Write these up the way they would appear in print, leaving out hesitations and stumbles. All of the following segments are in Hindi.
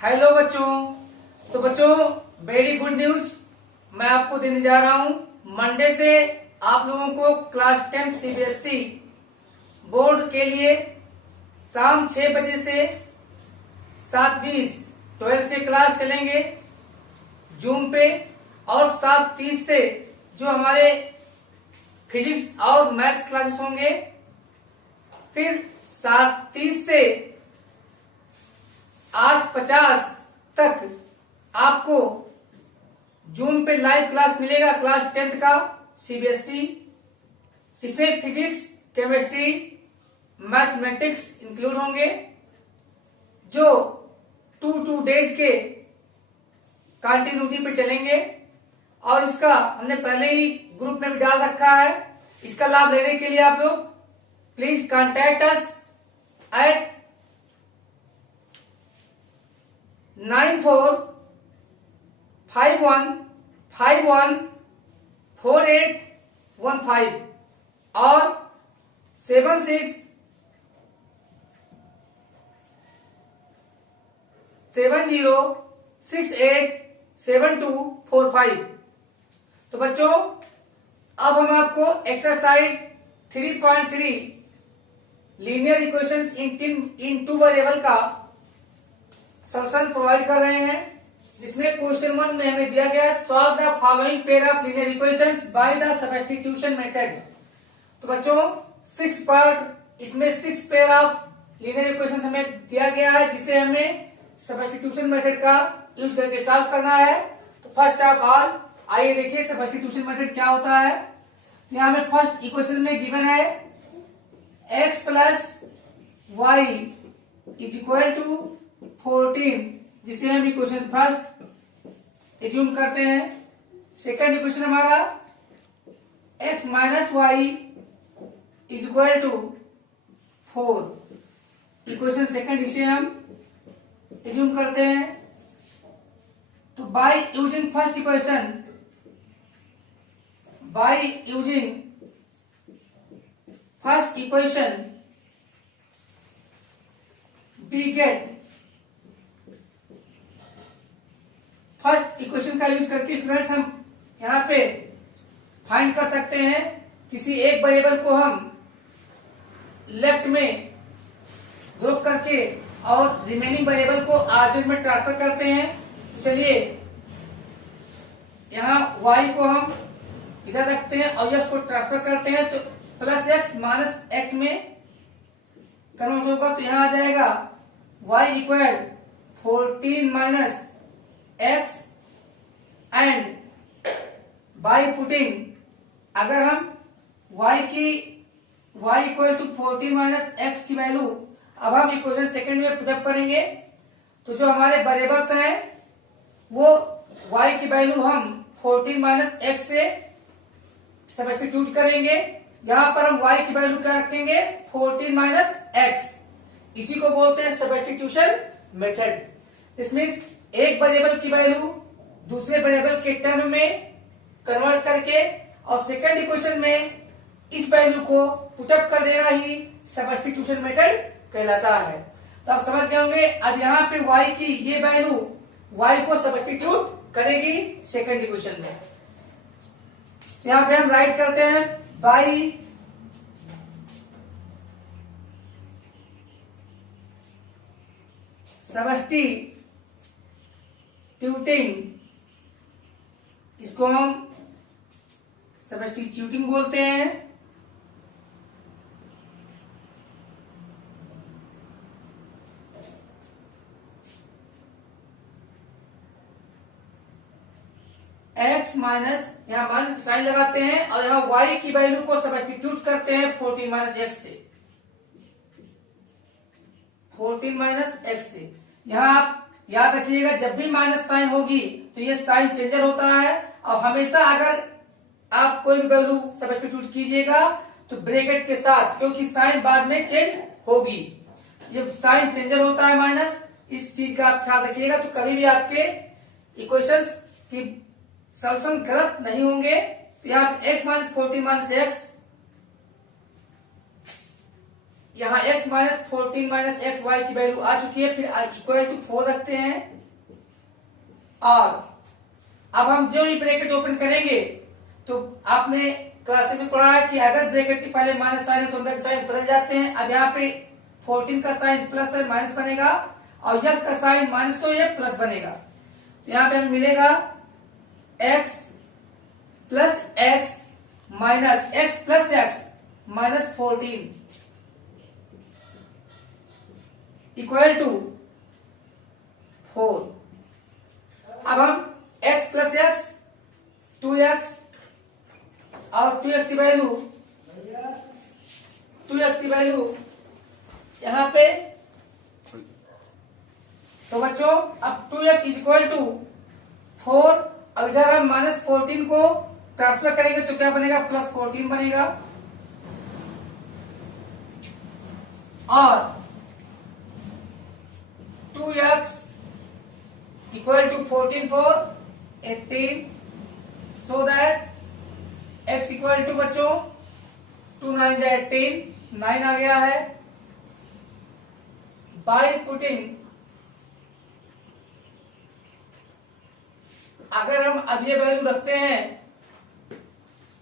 हेलो बच्चों। तो बच्चों, वेरी गुड न्यूज मैं आपको देने जा रहा हूं। मंडे से आप लोगों को क्लास 10 सीबीएसई बोर्ड के लिए शाम 6 बजे से 7:20 12th के क्लास चलेंगे जूम पे, और 7:30 से जो हमारे फिजिक्स और मैथ्स क्लासेस होंगे। फिर 7:30 से 8:50 तक आपको जूम पे लाइव क्लास मिलेगा क्लास 10th का सीबीएसई। इसमें फिजिक्स, केमिस्ट्री, मैथमेटिक्स इंक्लूड होंगे, जो 2 डेज के कंटिन्यूटी पे चलेंगे। और इसका हमने पहले ही ग्रुप में भी डाल रखा है। इसका लाभ लेने के लिए आप लोग प्लीज कॉन्टैक्ट अस एट 9451514815 और 7670687245। तो बच्चों, अब हम आपको एक्सरसाइज 3.3 लीनियर इक्वेशंस इन टू वेरिएबल का सॉल्यूशन प्रोवाइड कर रहे हैं, जिसमें क्वेश्चन 1 में हमें दिया गया solve the following pair of linear equations by the substitution method. तो बच्चों, 6 पार्ट, इसमें 6 पेयर ऑफ लीनियर इक्वेशंस हमें दिया गया है, जिसे हमें सब्स्टिट्यूशन मेथड का यूज करके सॉल्व करना है। तो फर्स्ट ऑफ ऑल आइए देखिए सब्स्टिट्यूशन मेथड क्या होता है। तो यहाँ हमें फर्स्ट इक्वेशन में गिवन है x plus y is equal to 14, जिसे हम इक्वेशन फर्स्ट एज्यूम करते हैं। सेकंड इक्वेशन हमारा x minus y is equal to 4, equation second इसे हम एज्यूम करते हैं। तो by using first equation, by using first equation we get first equation का यूज करके स्टूडेंट्स हम यहाँ पे फाइंड कर सकते हैं। किसी एक वेरिएबल को हम लेफ्ट में रोक करके और रिमेनिंग वेरिएबल को आरसीएस में ट्रांसफर करते हैं। तो चलिए यहाँ y को हम इधर रखते हैं और यस को ट्रांसफर करते हैं, तो प्लस एक्स माइनस एक्स में कन्वर्ट होगा। तो यहाँ आ जाएगा y equal 14 minus x, and by putting, अगर हम y equal to 14 minus x की वैल्यू अब हम इक्वेशन सेकंड में पुटअप करेंगे, तो जो हमारे वेरिएबल्स हैं वो y की वैल्यू हम 14 माइनस एक्स से सब्स्टिट्यूट करेंगे। यहां पर हम y की वैल्यू क्या रखेंगे, 14 माइनस एक्स। इसी को बोलते हैं सब्स्टिट्यूशन मेथड। इसमें एक वेरिएबल की वैल्यू दूसरे वेरिएबल के टर्म में कन्वर्ट करके और सेकंड इक्वेशन में इस वैल्यू को पुटअप कर देना ही सब्स्टिट्यूशन मेथड कहलाता है। तो आप समझ गए होंगे। अब यहाँ पे y की ये वैल्यू y को सब्स्टिट्यूट करेगी सेकंड इक्वेशन में। तो यहाँ पे हम राइट करते हैं बाई सब्स्टिट्यूटिंग, इसको हम सब्स्टिट्यूटिंग बोलते हैं। x माइनस, यहाँ माइनस साइन लगाते हैं और यहाँ y की वैल्यू को सब्स्टिट्यूट करते हैं 14 माइनस एक्स से, 14 माइनस एक्स से। यहाँ आप याद रखिएगा, जब भी माइनस साइन होगी तो ये साइन चेंजर होता है, और हमेशा अगर आप कोई भी वैल्यू सब्स्टिट्यूट कीजिएगा तो ब्रैकेट के साथ, क्योंकि साइन बाद में चेंज होगी। ये साइन चेंजर होता है माइनस, इस चीज का आप ख्याल रखिएगा। तो कभी भी आपके इक्वेशंस की सॉल्यूशन गलत नहीं होंगे। तो यहाँ x माइनस 14 माइनस एक्स यहाँ x minus 14 minus x y की वैल्यू आ चुकी है, फिर इक्वल टू 4 रखते हैं। और अब हम जो ही ब्रैकेट ओपन करेंगे तो आपने क्लासेस में पढ़ा है कि अगर ब्रैकेट के पहले माइनस साइन है तो अंदर के साइन बदल जाते हैं। अब यहाँ पे 14 का साइन प्लस है, माइनस बनेगा, और यस का साइन माइनस तो ये प्लस बनेगा। तो यहाँ पे हमें मिलेगा x plus x minus x plus x minus 14 equal to 4। अब हम x प्लस एक्स 2x और 2x की वैल्यू यहां पे, तो बच्चों अब 2x इज इक्वल टू 4। अब इधर हम माइनस 14 को ट्रांसफर करेंगे तो क्या बनेगा, प्लस 14 बनेगा। और 2x equal to 14 for 18, so that x equal to बच्चों 2 9 जा 18, 9 आ गया है। बाय पुटिंग, अगर हम अब ये वैल्यू रखते हैं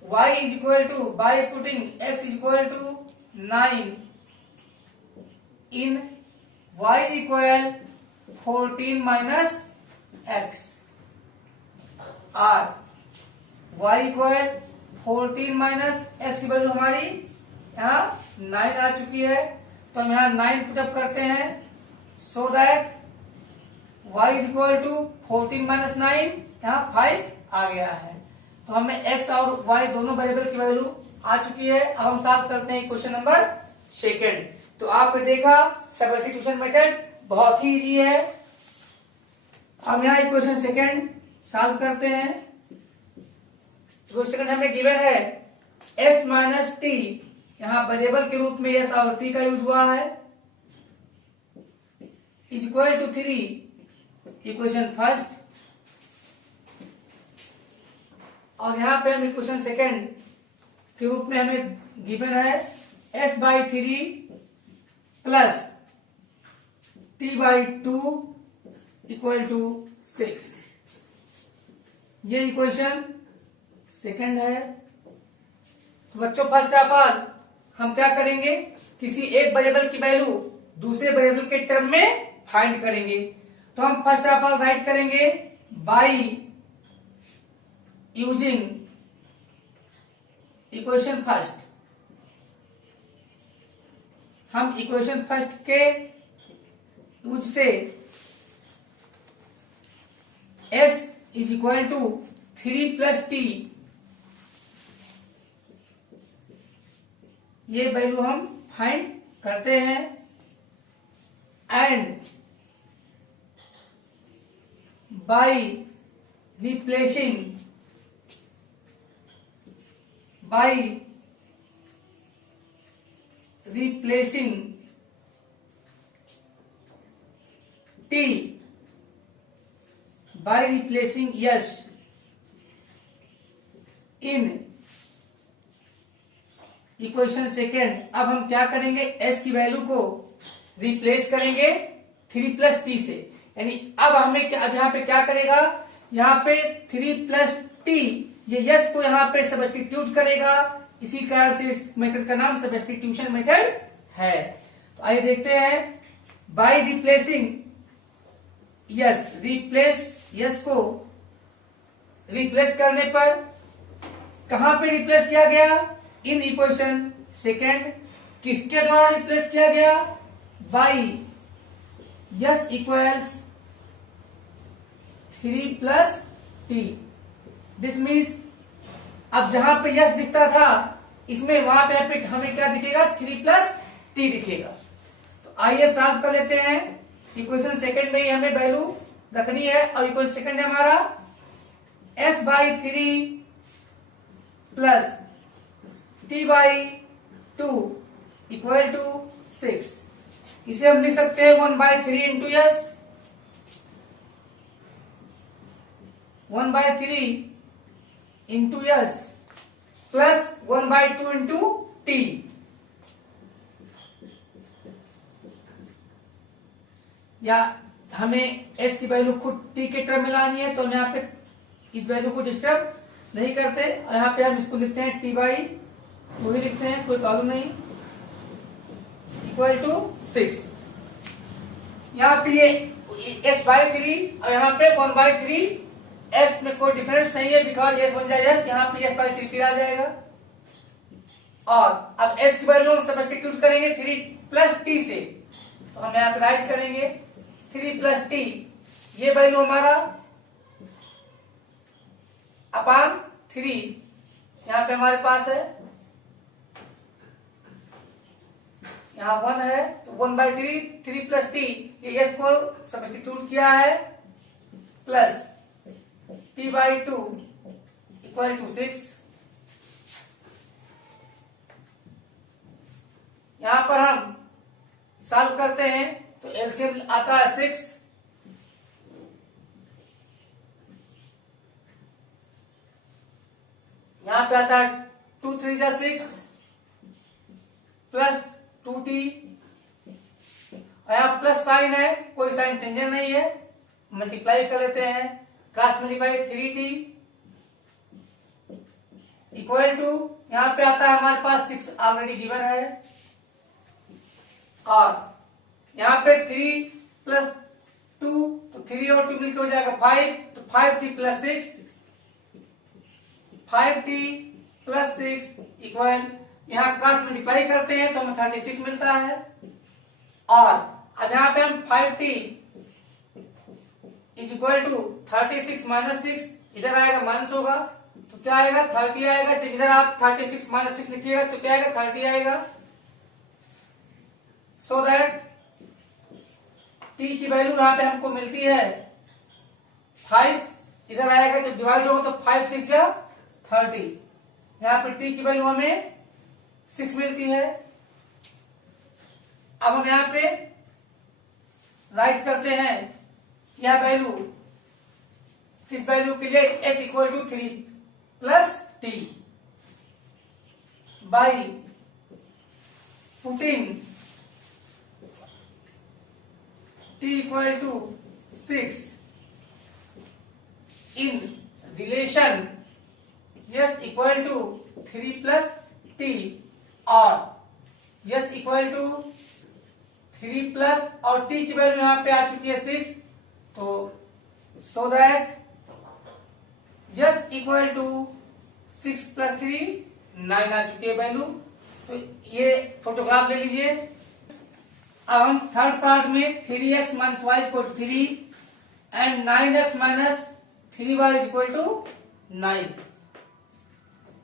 y is equal to, by putting x is equal to 9 in y equal 14 minus x, और y इक्वल 14 माइनस एक्स की वैल्यू हमारी यहाँ 9 आ चुकी है। तो हम यहाँ 9 पुटअप करते हैं, so that y is equal to 14 minus 9, यहाँ 5 आ गया है। तो हमें x और y दोनों वेरिएबल की वैल्यू आ चुकी है। अब हम सॉल्व करते हैं क्वेश्चन नंबर सेकेंड। तो आपने देखा सब्स्टिट्यूशन मेथड बहुत ही इजी है। हम यहाँ इक्वेशन सेकेंड सॉल्व करते हैं। सेकंड हमें गिवन है s माइनस टी, यहाँ वेरिएबल के रूप में s और t का यूज हुआ है, is equal to 3, equation first. और यहाँ पे हम इक्वेशन सेकेंड के रूप में हमें गिवन है s by 3 plus t by 2 equal to 6। ये इक्वेशन सेकेंड है। तो बच्चों फर्स्ट ऑफ ऑल हम क्या करेंगे, किसी एक वेरिएबल की वैल्यू दूसरे वेरिएबल के टर्म में फाइंड करेंगे। तो हम फर्स्ट ऑफ ऑल राइट करेंगे बाई यूजिंग इक्वेशन फर्स्ट। हम इक्वेशन फर्स्ट के यूज से s is equal to 3 plus t, ये वैल्यू हम फाइंड करते हैं। And by replacing t by replacing s in equation second. अब हम क्या करेंगे, s की वैल्यू को रिप्लेस करेंगे 3 प्लस टी से, यानी अब हमें अब यहाँ पे क्या करेगा, यहाँ पे 3 प्लस टी, ये s को यहाँ पे सब्स्टिट्यूट करेगा। इसी कारण से इस मेथड का नाम सब्स्टिट्यूशन मेथड है। तो आइए देखते हैं, by replacing yes, replace yes को रिप्लेस करने पर कहां पे रिप्लेस किया गया, इन इक्वेशन सेकेंड। किसके द्वारा रिप्लेस किया गया, by yes equals 3 plus T. This means अब जहां पे यस दिखता था इसमें वहां पे हमें क्या दिखेगा, 3 प्लस टी दिखेगा। तो आइए सॉल्व कर लेते हैं। इक्वेशन सेकेंड में ही हमें वैल्यू रखनी है, और इक्वेशन सेकेंड है हमारा s by 3 plus t by 2 equal to 6। इसे हम लिख सकते हैं 1 by 3 into s, 1 by 3 into s plus 1 by 2 into t। या हमें s की वैल्यू खुद t के टर्म में लानी है, तो हम यहाँ पे इस वैल्यू को डिस्टर्ब नहीं करते और यहाँ पे हम इसको लिखते हैं t/2 ही लिखते हैं, कोई प्रॉब्लम नहीं, इक्वल टू 6। यहाँ पे ये s/3 और यहाँ पे 1/3, s में कोई डिफरेंस नहीं है बिकॉज s बन जाए s, यहाँ पे s/3 फिर आ जाएगा। और अब s की वैल्यू हम सब्स्टिट्यूट करेंगे 3 + t से, तो हम यहाँ पे राइट करेंगे 3 + t, ये वैल्यू हमारा अपान 3 यहाँ पे हमारे पास है, यहाँ 1 है तो 1/3, 3 + t, ये s को सब्स्टिट्यूट किया है, प्लस t/2 इक्वल टू 6। यहां पर हम सॉल्व करते हैं तो एलसीएम आता है 6, यहां पे आता है 2 3 जा 6 प्लस 2t, यहाँ प्लस साइन है, कोई साइन चेंजर नहीं है, मल्टीप्लाई कर लेते हैं, cross multiply 3t equal to, यहाँ पे आता है हमारे पास 6 ऑलरेडी गिवन है, और यहाँ पे 3 + 2 तो 3 और 2 मिलकर हो जाएगा 5, तो 5t + 6, 5t + 6 इक्वल, यहाँ क्रॉस मल्टीप्लाई करते हैं तो हमें 36 मिलता है, और अब यहाँ पे हम 5t = 36 - 6, इधर आएगा माइनस होगा तो क्या आएगा 30 आएगा, जब इधर आप 36 - 6 लिखिएगा तो क्या आएगा 30 आएगा। सो दैट t की वैल्यू यहाँ पे हमको मिलती है 5, इधर आएगा जब डिवाइड होगा तो 5 6 जा 30, यहाँ पे t की वैल्यू हमें 6 मिलती है। अब हम यहाँ पे राइट करते हैं यह वैल्यू, किस वैल्यू के लिए, s = 3 + t by putting t = 6 in relation s = 3 + t, और s = 3 प्लस और t की वैल्यू यहाँ पे आ चुकी है 6, तो सो दैट s = 6 + 3 9 आ चुकी है वैल्यू, तो ये फोटोग्राफ ले लीजिए। अब हम थर्ड पार्ट में 3x - y = 3 and 9x - 3y = 9,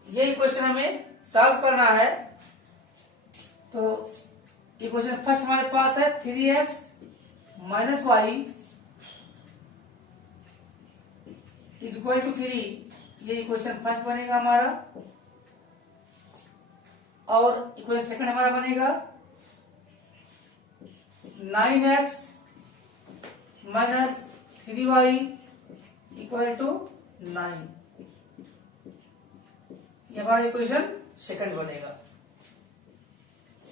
ये क्वेश्चन हमें सॉल्व करना है। तो इक्वेशन फर्स्ट हमारे पास है 3x - y = 3, ये इक्वेशन फर्स्ट बनेगा हमारा, और इक्वेशन सेकंड हमारा बनेगा 9x - 3y = 9, ये हमारा इक्वेशन सेकंड बनेगा।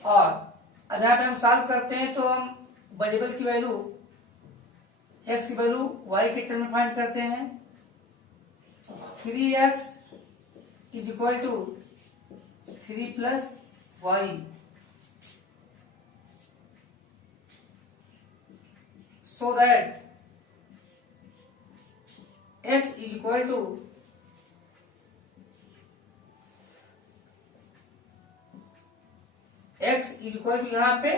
और अब यहाँ पे हम सॉल्व करते हैं तो हम वेरिएबल की वैल्यू, x की वैल्यू y के टर्म में फाइंड करते हैं, 3x = 3 + y, so that x = यहाँ पे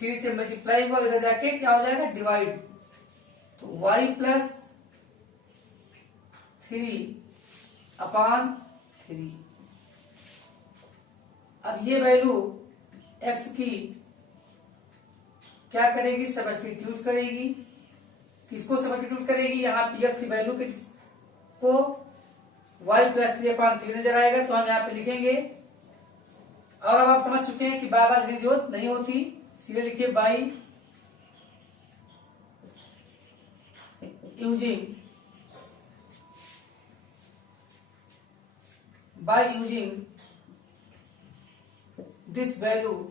3 से मल्टीप्लाई हुआ, इधर जाके क्या हो जाएगा डिवाइड, तो y + 3/3। अब ये वैल्यू x की क्या करेगी, सब्स्टिट्यूट करेगी, किसको सब्स्टिट्यूट करेगी, यहाँ पे x की वैल्यू को y + 3/3 नजर आएगा, तो हम यहाँ पे लिखेंगे, और अब आप समझ चुके हैं कि बार बार लिखने की जरूरत नहीं होती, सीधे लिखिए by using this value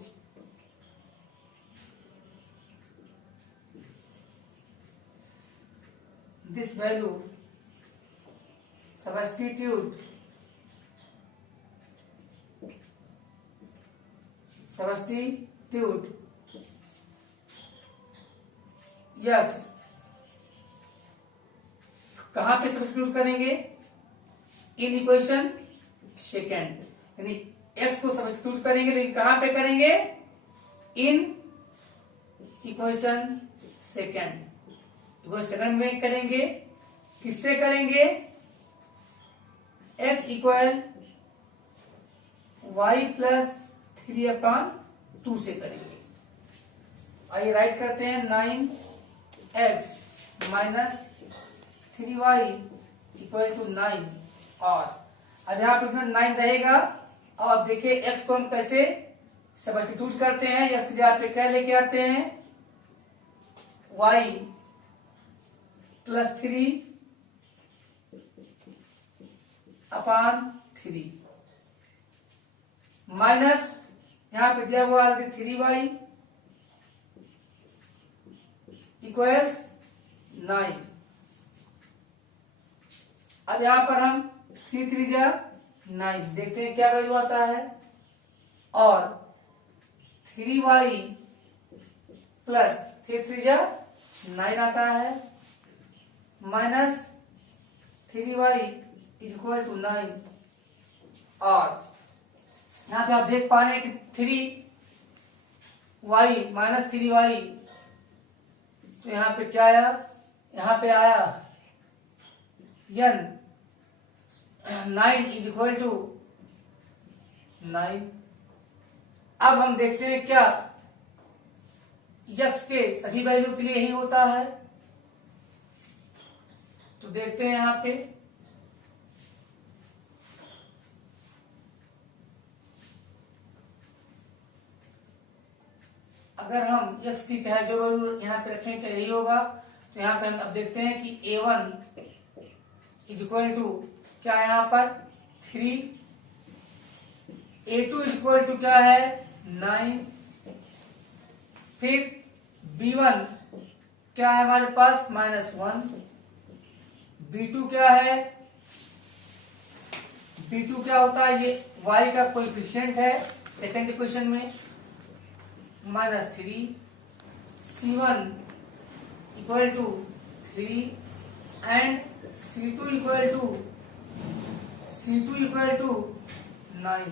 this value, substitute x कहां पे सब्स्टिट्यूट करेंगे? इन इक्वेशन सेकेंड, यानी x को सब्स्टिट्यूट करेंगे, लेकिन कहां पे करेंगे? इन इक्वेशन सेकेंड। इक्वेशन सेकेंड में करेंगे, किससे करेंगे? x इक्वल y प्लस 3/2 से करेंगे। आइए राइट करते हैं, 9x minus 3y equal to 9। और अब यहाँ पे 9 रहेगा। और अब देखिए x को हम कैसे सब्स्टिट्यूट करते हैं। x की जगह पे क्या लेके आते हैं? y प्लस 3/3 माइनस यहां पे दिया हुआ 3y इक्वल्स 9। अब यहां पर हम 3 3 जा 9 देखते हैं क्या वैल्यू आता है। और 3y प्लस 3 3 जा 9 आता है, माइनस 3y इक्वल टू 9। और यहां पे आप देख पा रहे हैं कि 3y माइनस 3y, तो यहां पे क्या आया? यहां पे आया n 9 इज इक्वल टू 9। अब हम देखते हैं क्या x के सभी वैल्यू के लिए यही होता है। तो देखते हैं यहां पे, अगर हम x की चाहे जो वैल्यू यहाँ पे रखें तो यही होगा। तो यहाँ पे हम अब देखते हैं कि a1 इज इक्वल टू क्या है यहाँ पर? 3, a2 इज इक्वल टू क्या है? 9। फिर b1 क्या है हमारे पास? -1। b2 क्या है? b2 क्या होता है? ये y का कोएफिशिएंट है सेकेंड इक्वेशन में, -3। c1 equal to 3 and c2 equal to 9।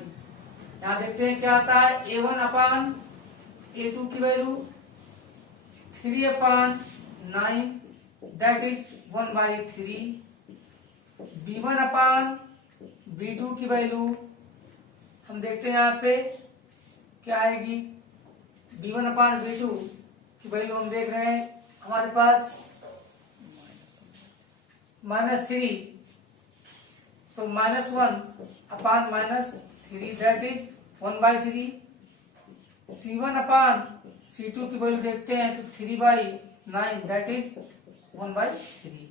यहां देखते हैं क्या आता है? a1 अपान a2 की value 3/9 that is 1/3। b1 upon b2 की वैल्यू हम देखते हैं यहाँ पे क्या आएगी? b1 अपान b2 की वैल्यू हम देख रहे हैं हमारे पास -3, तो -1 अपान -3 that is 1/3। c1 upon c2 की वैल्यू देखते हैं तो 3/9 दैट इज 1/3।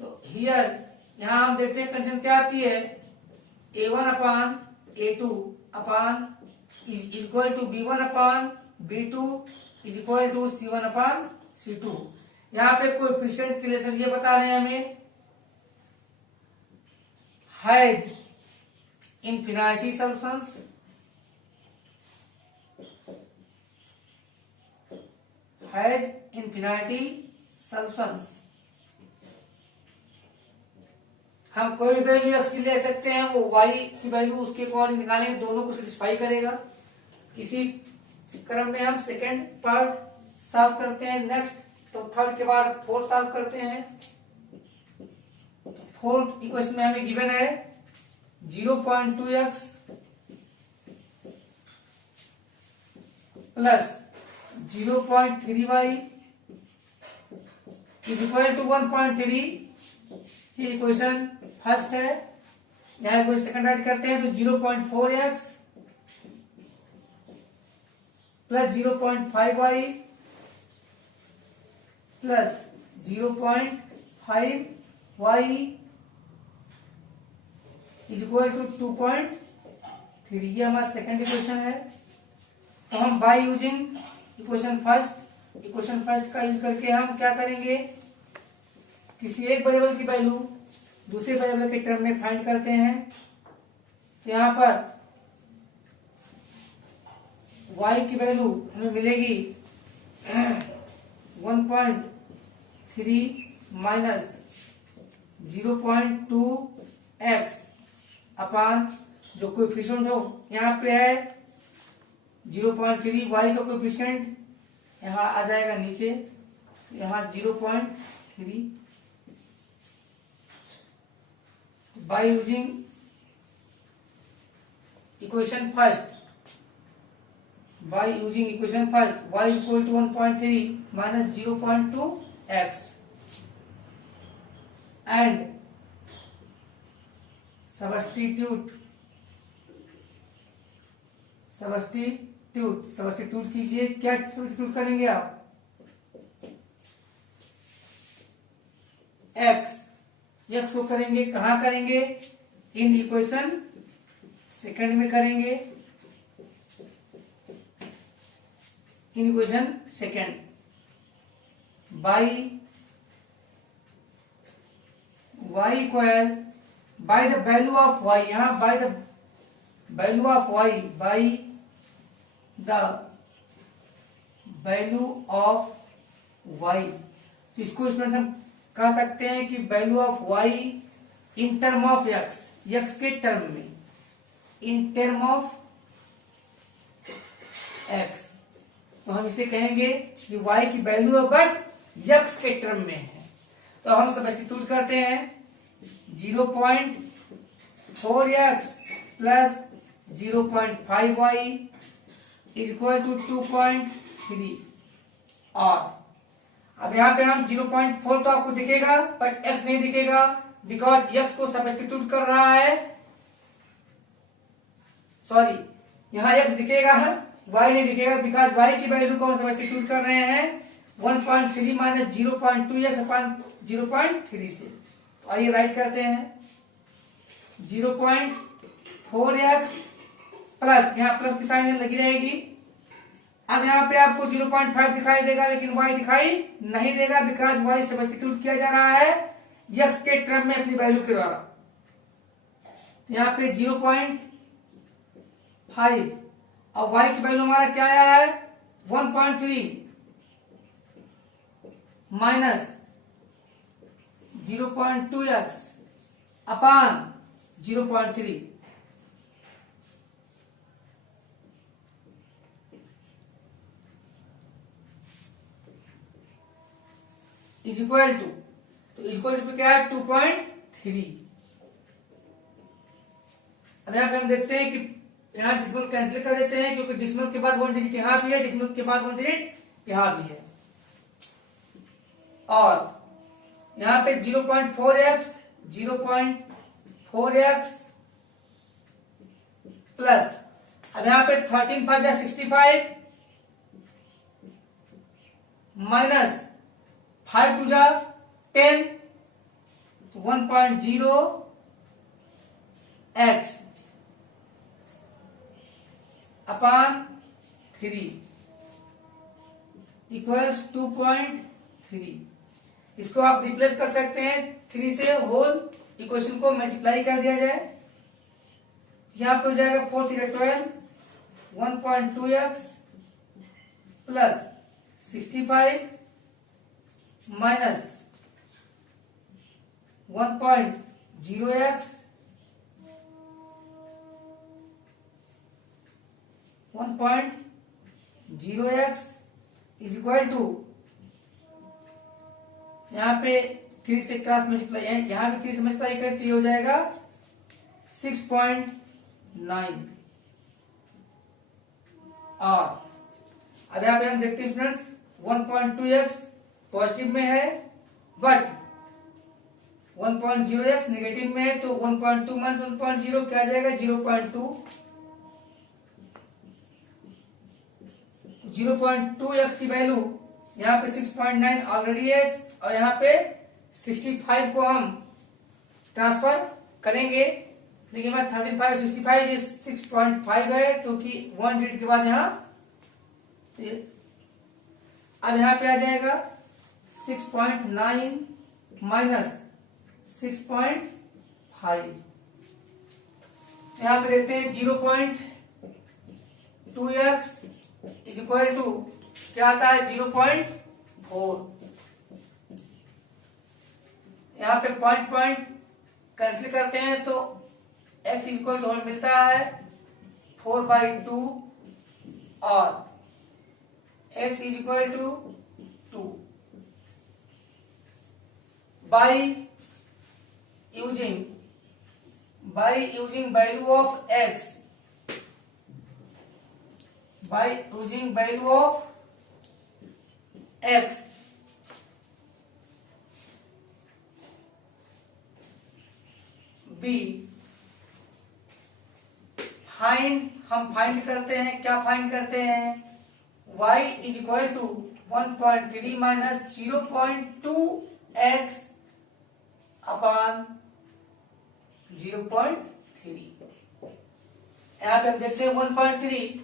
तो हियर यहां हम देखते हैं कंडीशन क्या आती है? a1 upon a2 upon is equal to b1 upon b2 is equal to c1 upon c2। यहाँ पे कोएफिशिएंट के रिलेशन ये बता रहे हैं हमें, has infinity solutions, has infinity solutions. हम कोई भी वैल्यू x की ले सकते हैं, वो y की वैल्यू उसके अकॉर्डिंग निकालेंगे, दोनों को सेटिस्फाई करेगा। इसी क्रम में हम सेकेंड पार्ट सॉल्व करते हैं नेक्स्ट। तो थर्ड के बाद फोर्थ सॉल्व करते हैं। फोर्थ इक्वेशन में हमें गिवन है 0.2x plus 0.3y is equal to 1.3। ये इक्वेशन फर्स्ट है। यहाँ इक्वेशन सेकंड ऐड करते हैं तो 0.4x plus 0.5y plus 0.5y is equal to 2.3। ये हमारा सेकंड इक्वेशन है। तो हम बाय यूजिंग इक्वेशन फर्स्ट का यूज करके हम क्या करेंगे? किसी एक वेरिएबल की वैल्यू दूसरे वेरिएबल के टर्म में फाइंड करते हैं, तो यहाँ पर y की वैल्यू हमें मिलेगी 1.3 माइनस 0.2x अपान जो कोएफिशिएंट हो यहाँ पे है 0.3, y का कोएफिशिएंट यहाँ आ जाएगा नीचे, तो यहाँ 0.3 by using equation first y equal to 1.3 minus 0.2x and substitute कीजिए। क्या सब्स्टिट्यूट करेंगे आप? x को करेंगे, कहाँ करेंगे? इन इक्वेशन सेकंड में करेंगे, in equation second by y equal by the value of y, यहाँ by the value of y, by the value of y। तो इसको स्टूडेंट्स हम कह सकते हैं कि value of y in term of x के टर्म में, इन टर्म ऑफ x। तो हम इसे कहेंगे कि y की वैल्यू है बट x के टर्म में है। तो हम सब्स्टिट्यूट करते हैं 0.4x plus 0.5y equal to 2.3। और अब यहाँ पे हम 0.4 तो आपको दिखेगा बट x नहीं दिखेगा, बिकॉज x को सब्स्टिट्यूट कर रहा है, सॉरी यहाँ x दिखेगा है, y नहीं दिखेगा, बिकॉज y की वैल्यू को हम सब्स्टिट्यूट कर रहे हैं 1.3 माइनस 0.2x अपॉन 0.3 से। तो आइए राइट करते हैं 0.4x प्लस, यहाँ प्लस की साइन लगी रहेगी। अब यहाँ पे आपको 0.5 दिखाई देगा लेकिन y दिखाई नहीं देगा, बिकॉज y सब्स्टिट्यूट किया जा रहा है x के टर्म में अपनी वैल्यू के द्वारा। यहाँ पे 0.5 और y की वैल्यू हमारा क्या आया है 1.3 minus 0.2x upon 0.3 is equal to, तो इक्वल टू क्या है 2.3। अब यहाँ पे हम देखते हैं कि यहाँ डिस्मल कैंसिल कर देते हैं, क्योंकि डिस्मल के बाद 1 डिजिट यहाँ भी है, डिस्मल के बाद 1 डिजिट यहाँ भी है। और यहाँ पे 0.4x प्लस, अब यहाँ पे 13 5 या 65 माइनस 5 2 जा 10, तो 1.0x अपान 3 इक्वल्स 2.3। इसको आप रिप्लेस कर सकते हैं 3 से, होल इक्वेशन को मल्टीप्लाई कर दिया जाए, यहां पे हो जाएगा 4 3 12 1.2x plus 65 minus 1.0x 1.0x is equal to, यहाँ पे 3 से क्रॉस मल्टीप्लाई, यहाँ भी 3 से मल्टीप्लाई करें तो ये हो जाएगा 6.9। और अब यहाँ पे हम देखते हैं स्टूडेंट्स 1.2x पॉजिटिव में है बट 1.0x नेगेटिव में है, तो 1.2 माइनस 1.0 क्या आ जाएगा 0.2। 0.2x की वैल्यू यहाँ पे 6.9 ऑलरेडी है, और यहाँ पे 65 को हम ट्रांसफर करेंगे, लेकिन मैं 35 65 ये 6.5 है क्योंकि 1 डिजिट के बाद यहाँ, अब यहाँ पे आ जाएगा 6.9 माइनस 6.5। यहां पे देखते हैं 0.2x इज इक्वल टू क्या आता है 0.4। यहां पे पॉइंट कैंसिल करते हैं तो x इज इक्वल टू हमें मिलता है 4/2 और x is equal to 2 by using value of x, by using value of x b हम फाइंड करते हैं, क्या फाइंड करते हैं y is equal to 1.3 minus 0.2x upon 0.3। यहां पे हम देखते हैं 1.3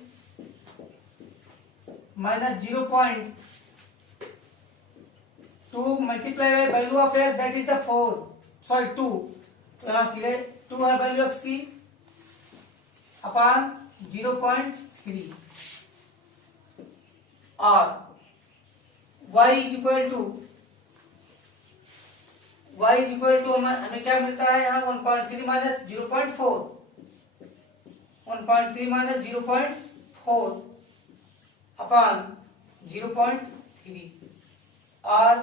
minus 0.2 multiply by value of x that is the 2। तो यहां सीधे 2 है वैल्यू x की अपॉन 0.3 और y इज इक्वल टू हमें क्या मिलता है यहाँ 1.3 माइनस 0.4 अपॉन 0.3 और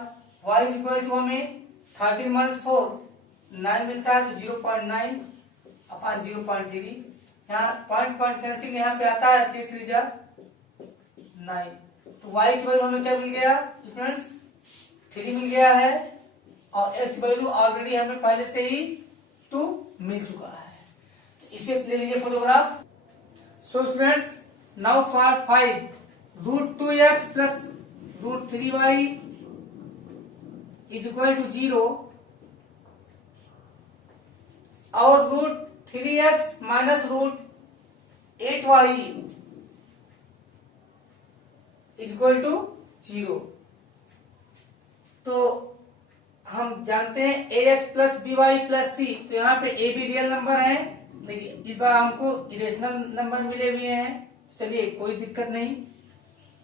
y इज इक्वल टू हमें 13 माइनस 4 9 मिलता है तो 0.9 अपॉन 0.3। यहाँ पॉइंट कैंसिल यहाँ पे आता है 3 जा 9 तो y की वैल्यू हमें क्या मिल गया स्टूडेंट्स 3 मिल गया है और x वैल्यू ऑलरेडी हमें पहले से ही 2 मिल चुका है। तो इसे ले लीजिए photograph. So students now part 5 √2x plus √3y is equal to 0 और √3x minus √8y is equal to 0। तो हम जानते हैं ax plus by plus c, तो यहाँ पे a भी रियल नंबर है लेकिन इस बार हमको इरेशनल नंबर मिले हुए हैं। चलिए कोई दिक्कत नहीं,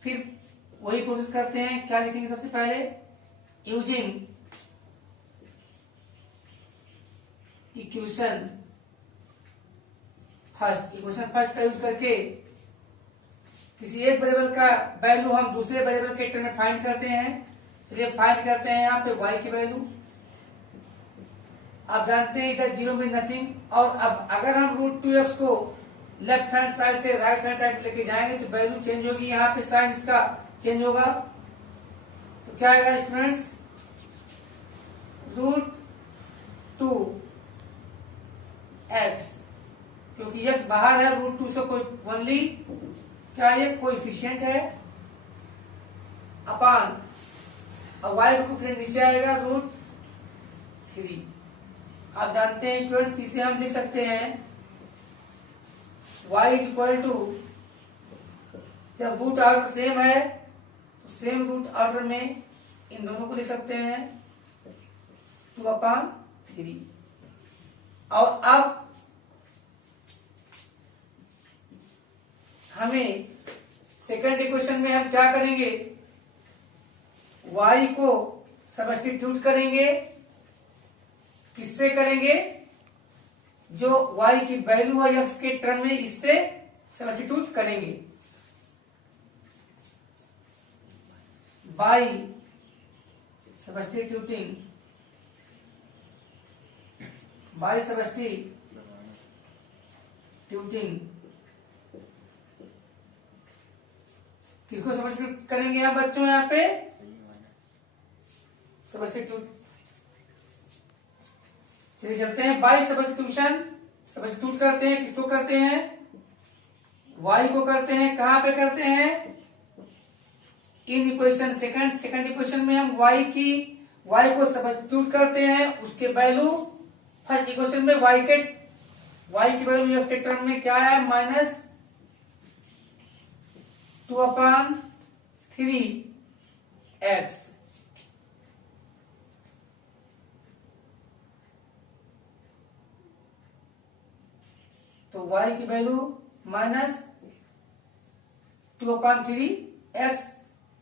फिर वही प्रोसेस करते हैं। क्या लिखेंगे सबसे पहले यूजिंग इक्वेशन फर्स्ट का यूज करके किसी एक वेरिएबल का वैल्यू हम दूसरे वेरिएबल के टर्म में फाइंड करते हैं। चलिए फाइंड करते हैं यहाँ पे y की वैल्यू। आप जानते हैं इधर 0 में नथिंग, और अब अगर हम √2x को लेफ्ट हैंड साइड से राइट हैंड साइड लेके जाएंगे तो वैल्यू चेंज होगी, यहाँ पे साइन इसका चेंज होगा। तो क्या आएगा स्टूडेंट्स √2x, क्योंकि x बाहर है √2 से कोई ओनली क्या ये कोएफिशिएंट है अपान और y को फिर नीचे आएगा √3। आप जानते हैं स्टूडेंट्स किसे हम लिख सकते हैं y इज इक्वल टू, जब रूट ऑर्डर सेम है तो सेम रूट ऑर्डर में इन दोनों को लिख सकते हैं 2/3। और अब हमें सेकंड इक्वेशन में हम क्या करेंगे y को सब्स्टिट्यूट करेंगे। किससे करेंगे, जो y की वैल्यू है x के टर्म में इससे सब्स्टिट्यूट करेंगे। बाय सब्स्टिट्यूटिंग किसको सब्स्टिट्यूट करेंगे यहाँ बच्चों, यहाँ पे सब्स्टिट्यूट। चलिए चलते हैं बाय सब्स्टिट्यूट करते हैं। किसको करते हैं, y को करते हैं। कहां पे करते हैं, इन इक्वेशन सेकंड इक्वेशन में हम y को सब्स्टिट्यूट करते हैं। उसके वैल्यू फर्स्ट इक्वेशन में y की वैल्यू के टर्म में क्या है -2/3x तो y की वैल्यू माइनस 2/3x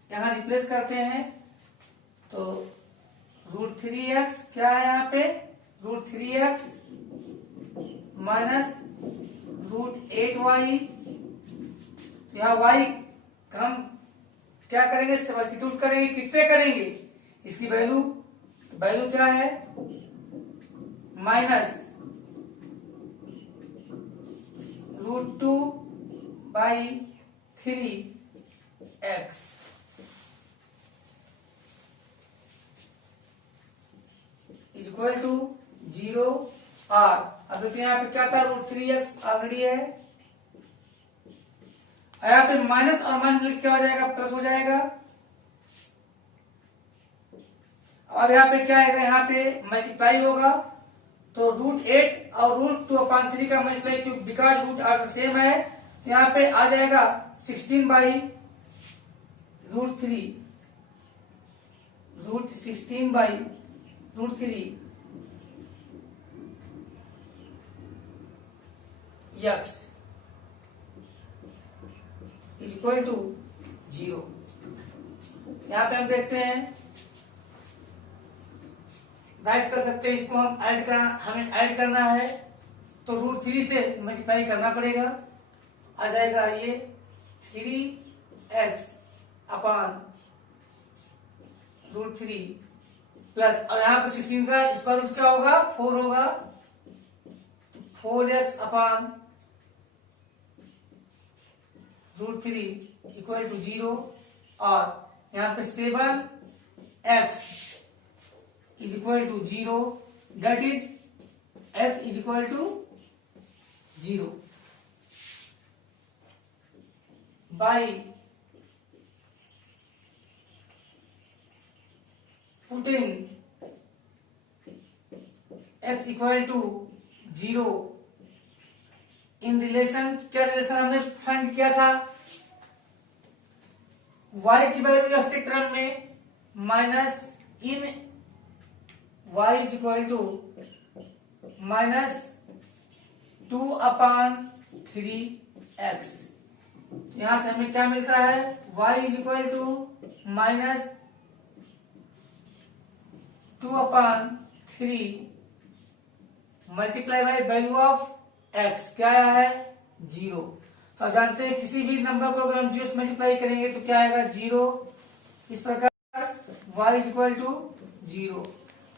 यहाँ रिप्लेस करते हैं, तो √3x क्या है यहाँ पे, √3x माइनस √8y। तो यहाँ y का हम क्या करेंगे, सब्स्टिट्यूट करेंगे, किससे करेंगे, इसकी वैल्यू क्या है, minus √2/3x is equal to 0 r। अब देखिए यहाँ पे क्या था, √3x ऑलरेडी है, यहाँ पे माइनस और माइनस लिख क्या हो जाएगा, प्लस हो जाएगा। अब यहाँ पे क्या आएगा, यहाँ पे मल्टीप्लाई होगा, तो √8 और √2/3 का मल्टीप्लाई, क्यों, बिकॉज रूट आर सेम है, तो यहाँ पे आ जाएगा 16/√3 16/√3 x इज इक्वल टू 0। यहाँ पे हम देखते हैं, राइट कर सकते हैं, इसको हम हमें ऐड करना है, तो √3 से मल्टीप्लाई करना पड़ेगा, आ जाएगा ये 3x अपान √3 प्लस, और यहाँ पे 16 का स्क्वायर रूट क्या होगा, 4 होगा, 4x अपान √3 इक्वल टू 0, और यहाँ पे 7x is equal to 0, that is x is equal to 0 by putting x equal to 0 in relation, क्या रिलेशन हमने फाइंड किया था, y की वैल्यू x के टर्म में minus in y is equal to -2/3x। यहां से हमें क्या मिलता है, y is equal to -2/3 multiply by value of x, क्या है 0। तो आप जानते हैं किसी भी नंबर को अगर हम 0 से मल्टीप्लाई करेंगे तो क्या आएगा 0। इस प्रकार y इज इक्वल टू 0,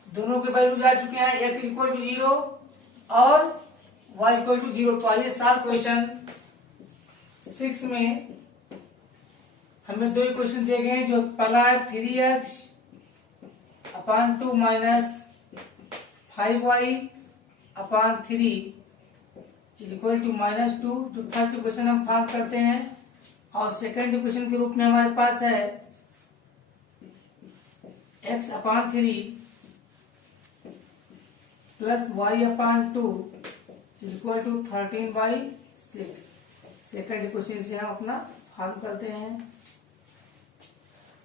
दोनों के वैल्यू जा चुके हैं, x इज इक्वल टू 0 और y इक्वल टू 0। तो आइए सात क्वेश्चन 6 में हमें दो इक्वेशन दिए गए हैं, जो पहला है 3x upon 2 minus 5y upon 3 is equal to -2। जो फर्स्ट इक्वेशन हम फार्म करते हैं, और सेकेंड इक्वेशन के रूप में हमारे पास है x upon 3 plus y upon 2 is equal to 13/6। Second equation से हम अपना फार्म करते हैं।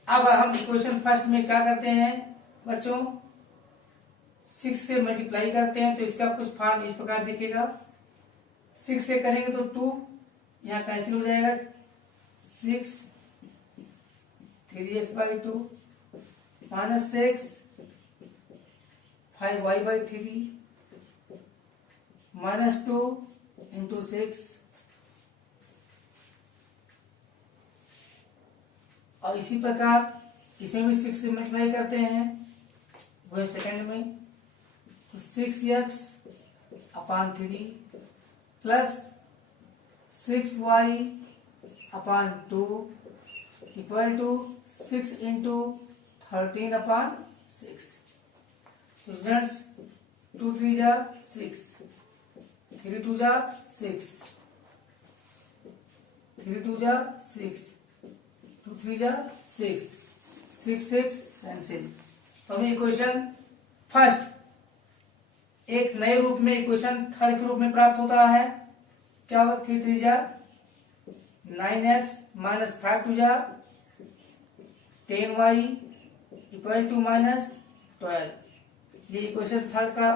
अब हम इक्वेशन फर्स्ट में क्या करते हैं बच्चों, 6 से मल्टीप्लाई करते हैं, तो इसका कुछ फॉर्म इस प्रकार दिखेगा। 6 से करेंगे तो 2 यहाँ कैंसिल हो जाएगा, 6 3x/2 -6 5y/3 -2 इंटू 6, और इसी प्रकार इसमें भी 6 से मल्टीप्लाई करते हैं, वही सेकंड में, तो 6x upon 3 plus 6y upon 2 equal to 6 into 13/6। Students 2 3 जा 6, 3 2 जा 6, 3 2 जा 6, 2 3 जा 6, 6 6 कैंसिल। तो हमें इक्वेशन फर्स्ट एक नए रूप में, इक्वेशन थर्ड के रूप में प्राप्त होता है। क्या होगा, 3 3 जा 9x माइनस 5 2 जा 10y इक्वल टू -12। ये इक्वेशन थर्ड का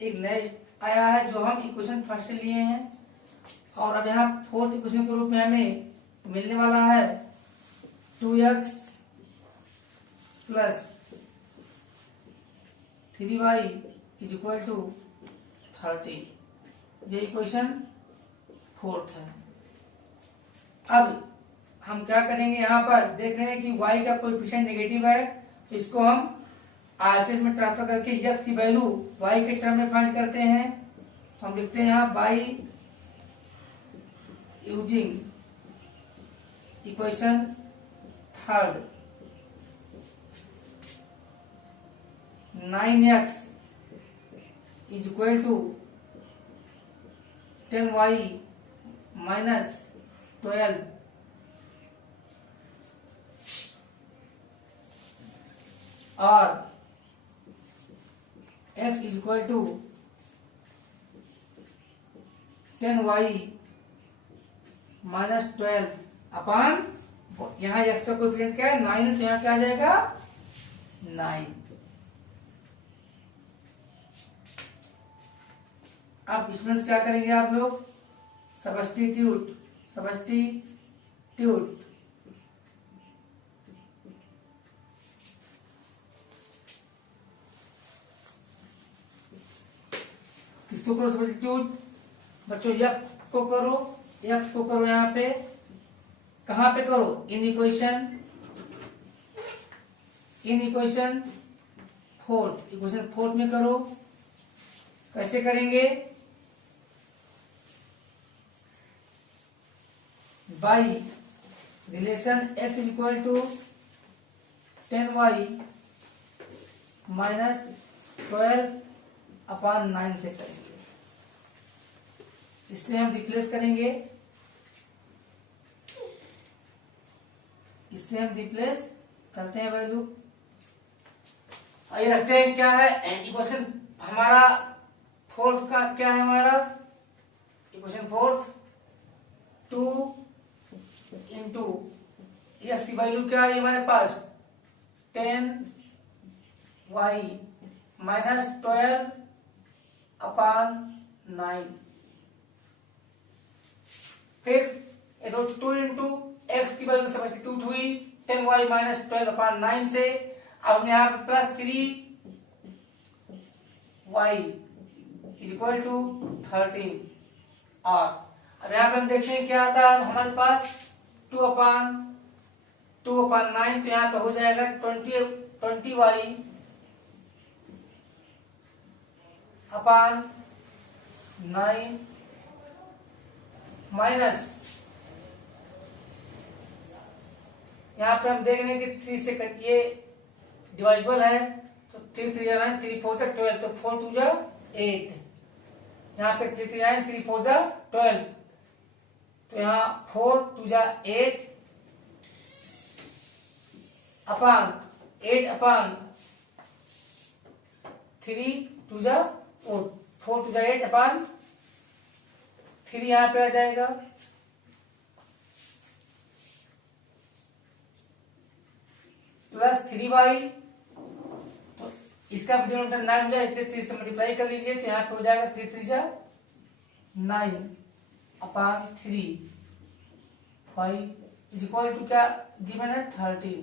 एक नए आया है जो हम इक्वेशन फर्स्ट लिए हैं, और अब यहाँ फोर्थ इक्वेशन के रूप में हमें मिलने वाला है 2x plus 3y is equal to 30। ये इक्वेशन फोर्थ है। अब हम क्या करेंगे, यहाँ पर देख रहे हैं कि y का कोएफिशिएंट नेगेटिव है, तो इसको हम आरसीएस में ट्रांसफर करके x की वैल्यू y के टर्म में फाइंड करते हैं। तो हम लिखते हैं यहाँ by using equation third 9x is equal to 10y minus 12 और x is equal to 10y minus 12 upon, यहाँ x का कोएफिशिएंट क्या है 9, तो यहाँ क्या आ जाएगा 9। अब स्टूडेंट्स क्या करेंगे आप लोग, सब्स्टिट्यूट किसको करो सब्स्टिट्यूट बच्चों, x को करो यहाँ पे, कहाँ पे करो, इन इक्वेशन फोर्थ में करो। कैसे करेंगे, by relation x is equal to 10y minus 12 upon 9 से करेंगे। इससे हम रिप्लेस करेंगे, करते हैं वैल्यू, आइए रखते हैं क्या है इक्वेशन हमारा फोर्थ का, क्या है हमारा इक्वेशन फोर्थ 2 इंटू एक्स की वैल्यू क्या है हमारे पास 10y माइनस 12 अपॉन 9। फिर ये तो 2 इंटू एक्स की वैल्यू सब्स्टिट्यूट हुई 10y माइनस 12 अपॉन 9 से। अब हम यहाँ पे plus 3y is equal to 13, और अब यहाँ पे हम देखते हैं क्या आता है हमारे पास 2 अपॉन 9, तो यहाँ पे हो जाएगा 20y अपॉन 9 माइनस, यहाँ पे हम देख रहे हैं कि 3 से ये डिवाइजेबल है, तो 3 3 9 3 4 12, तो 4 2 जा 8, यहाँ पे 3 3 9 3 4 जा 12, तो यहाँ 4 2 जा 8 अपॉन 8 अपॉन 3 2 जा 4 2 जा 8 अपॉन 3 यहाँ पे आ जाएगा, प्लस 3y, तो इसका डिनोमिनेटर 9 हो जाए, इसलिए 3 से मल्टीप्लाई कर लीजिए, तो यहाँ पे हो जाएगा 3 3 जा 9 upon 3 y is equal to क्या गिवन है 13,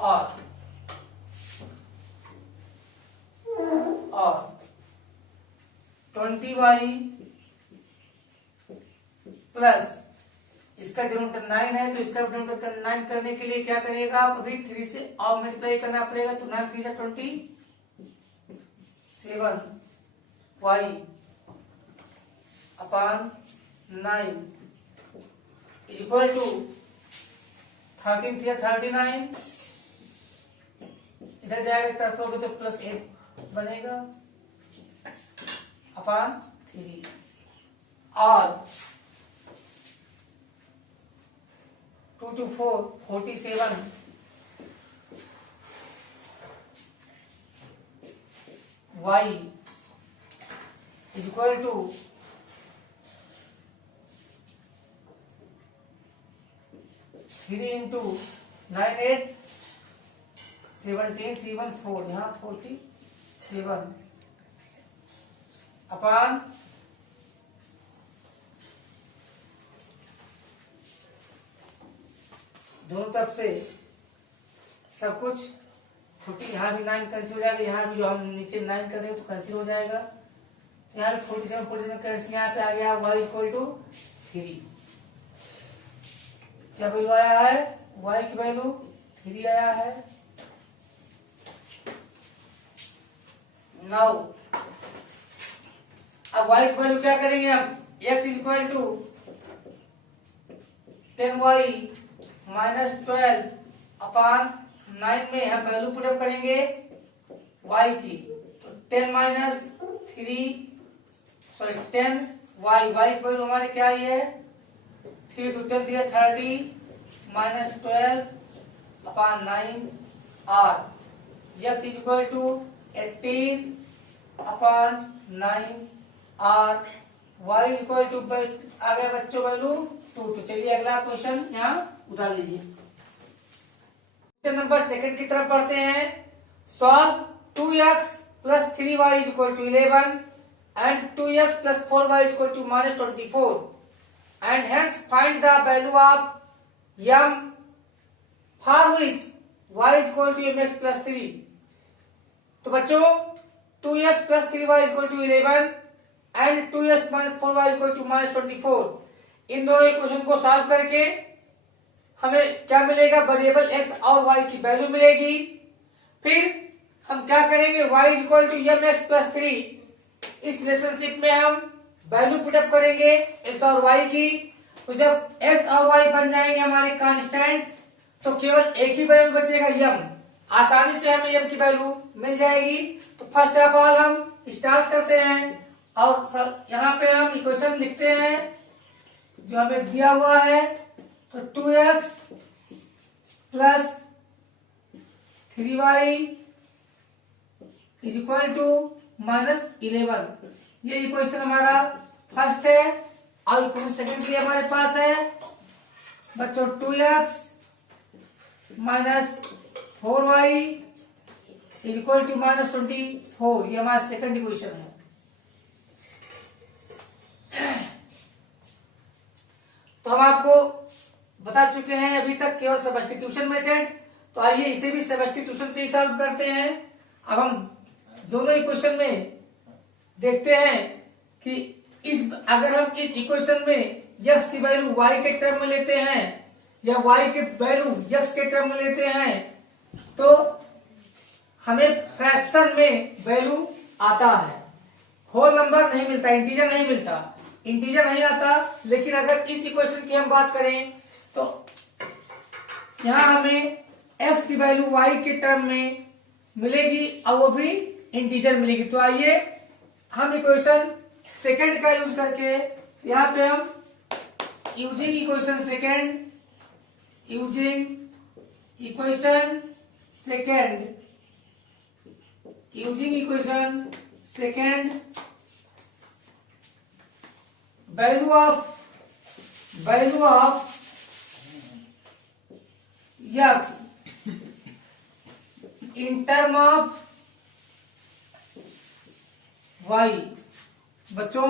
और 20y प्लस इसका डिनोमिनेटर 9 है, तो इसका डिनोमिनेटर 9 करने के लिए क्या करिएगा आप, अभी 3 से और मल्टीप्लाई करना पड़ेगा, तो 9 3 जा 27y अपॉन 9 इक्वल टू 13 3 39, इधर जाएगा तरफ लोगे तो प्लस 8 बनेगा अपॉन 3, और 2 to 4 47 y is equal to 3 into 9 8 17,314 यहाँ 47 अपान दोनों तरफ से सब कुछ 40, यहाँ भी 9 कैंसिल हो जाएगा, यहाँ भी जो हम नीचे 9 कर रहे हैं तो कैंसिल हो जाएगा, तो यहाँ पे 47 कैंसिल, यहाँ पे आ गया y इक्वल टू 3। क्या वैल्यू आया है? y की वैल्यू 3 आया है। नाउ अब y की वैल्यू क्या करेंगे हम? x equal to 10y minus 12 upon 9 में हम वैल्यू पुटअप करेंगे y की, तो 10 माइनस 3 सॉरी 10 y की वैल्यू हमारी क्या आई है? 3 तो 10 दिया 30 minus 12 upon 9 r x equal to 18 upon 9 r y equal to आ गया बच्चों वैल्यू 2। तो चलिए अगला क्वेश्चन यहाँ उतार लीजिए। क्वेश्चन नंबर सेकंड की तरफ पढ़ते हैं। Solve 2x plus 3y is equal to 11 and 2x plus 4y is equal to minus 24 and hence find the value of m for which y is equal to mx plus 3। तो बच्चों 2x plus 3y is equal to 11 and 2x minus 4y is equal to minus 24, इन दोनों इक्वेशन को सॉल्व करके हमें क्या मिलेगा? वेरिएबल x और y की वैल्यू मिलेगी। फिर हम क्या करेंगे? y is equal to mx plus 3, इस रिलेशनशिप में हम वैल्यू पुटअप करेंगे x और y की। तो जब x और y बन जाएंगे हमारे कांस्टेंट, तो केवल एक ही वैल्यू बचेगा m। आसानी से हमें m की वैल्यू मिल जाएगी। तो फर्स्ट ऑफ ऑल हम स्टार्ट करते हैं और यहाँ पे हम इक्वेशन लिखते हैं जो हमें दिया हुआ है। तो 2x plus 3y is equal to minus 11, ये इक्वेशन हमारा फर्स्ट है। और इक्वेशन सेकंड भी हमारे पास है बच्चों, 2x minus 4y is equal to minus 24, ये हमारा सेकंड इक्वेशन है। तो हम आपको बता चुके हैं अभी तक केवल सब्स्टिट्यूशन मेथड, तो आइए इसे भी सब्स्टिट्यूशन से ही सॉल्व करते हैं। अब हम दोनों इक्वेशन में देखते हैं कि अगर हम इस इक्वेशन में x की वैल्यू y के टर्म में लेते हैं या y के वैल्यू x के टर्म में लेते हैं, तो हमें फ्रैक्शन में वैल्यू आता है, होल नंबर नहीं मिलता, इंटीजर नहीं मिलता, इंटीजर नहीं आता। लेकिन अगर इस इक्वेशन की हम बात करें तो यहां हमें x की वैल्यू y के टर्म में मिलेगी और वो भी इंटीजर मिलेगी। तो आइए हम इक्वेशन सेकंड का यूज करके यहाँ पे हम using equation second value of x in term of y। बच्चों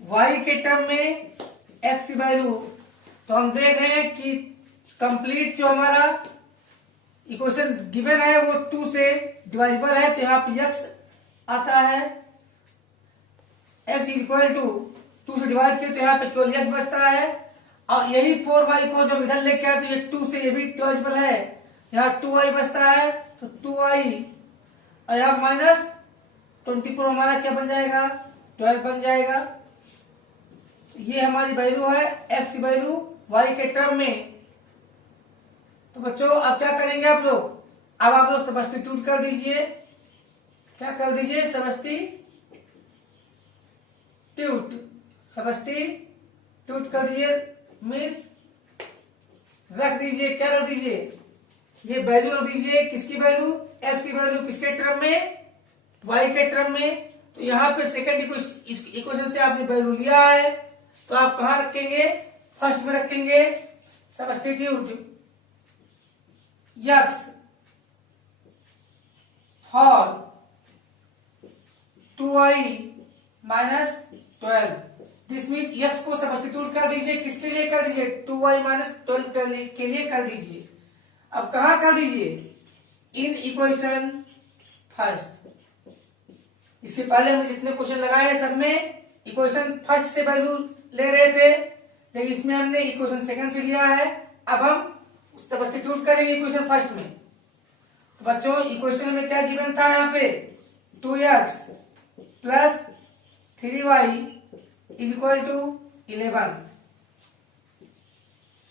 y के टर्म में x की वैल्यू, तो हम देख रहे हैं कि कंप्लीट जो हमारा इक्वेशन गिवन है वो 2 से डिवाइडेबल है, तो यहाँ पे x आता है, x इज इक्वल टू 2 से डिवाइड किया तो यहाँ पे केवल x बचता है। और यही 4y को जब इधर लेके आए तो ये 2 से ये भी डिवाइडेबल है, यहाँ 2y बचता है, तो 2y और यहाँ माइनस 24 हमारा क्या बन जाएगा? 12 बन जाएगा। ये हमारी वैल्यू है x की वैल्यू y के टर्म में। तो बच्चों अब क्या करेंगे आप लोग? अब आप लोग सब्स्टिट्यूट कर दीजिए। क्या कर दीजिए? सब्स्टिट्यूट कर दीजिए, मीन्स रख दीजिए। क्या रख दीजिए? ये वैल्यू रख दीजिए, किसकी वैल्यू? x की वैल्यू किसके टर्म में? y के टर्म में। तो यहाँ पे सेकंड इक्वेशन से आपने वैल्यू लिया है, तो आप कहाँ रखेंगे? फर्स्ट में रखेंगे substitute. x for 2y minus 12। This means x को सब्स्टिट्यूट कर दीजिए, किसके लिए कर दीजिए, 2y minus 12 के लिए कर दीजिए। अब कहां कर दीजिए, इन इक्वेशन फर्स्ट। इसके पहले हम जितने क्वेश्चन लगाए सब में इक्वेशन फर्स्ट से वैल्यू ले रहे थे, लेकिन इसमें हमने इक्वेशन सेकंड से लिया है। अब हम सब्स्टिट्यूट करेंगे इक्वेशन फर्स्ट में। तो बच्चों इक्वेशन में क्या गिवन था, यहाँ पे 2x plus 3y is equal to 11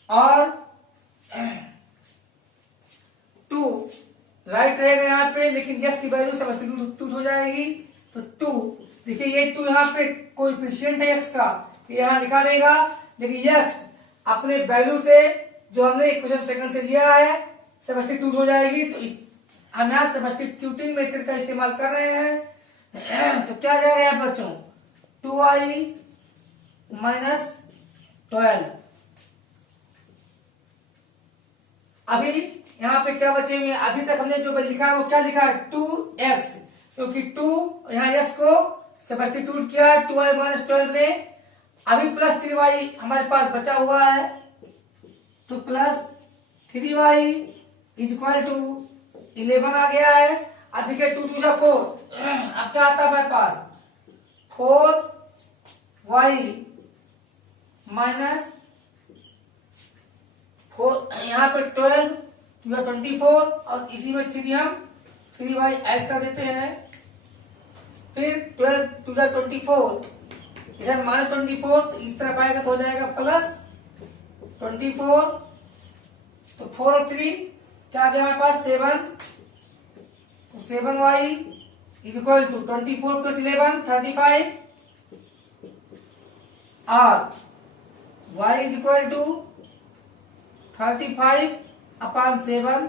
और 2 राइट रहेगा यहाँ पे, लेकिन x की वैल्यू सब्स्टिट्यूट हो जाएगी। तो 2 देखिए, ये 2 यहाँ पे कोएफिशिएंट है x का, यहाँ लिखा रहेगा, लेकिन x अपने वैल्यू से जो हमने इक्वेशन सेकंड से लिया है सब्स्टिट्यूट हो जाएगी। तो हम यहाँ सब्स्टिट्यूटिंग मेथड का इस्तेमाल कर रहे हैं। तो क्या जाएगा यहाँ बच्चों, 2y माइनस 12। अभी यहाँ पे क्या बचेंगे, अभी तक हमने जो लिखा है वो क्या लिखा है, 2x, क्योंकि 2 यहाँ x को सब्स्टिट्यूट किया 2y माइनस 12 में। अभी प्लस 3y हमारे पास बचा हुआ है, तो plus 3y is equal to 11 आ गया है। अब देखिए 2 2 जा 4, अब क्या आता है हमारे पास, 4y माइनस 4, यहाँ पे 12 2 24 और इसी में 3 हम 3y ऐड कर देते हैं। फिर 12 2 24, इधर माइनस 24, इस तरफ आएगा तो हो जाएगा प्लस 24। तो 4 और 3 क्या आ गया हमारे पास, 7। तो 7y is equal to 24 plus 11 35 और y is equal to 35 upon 7,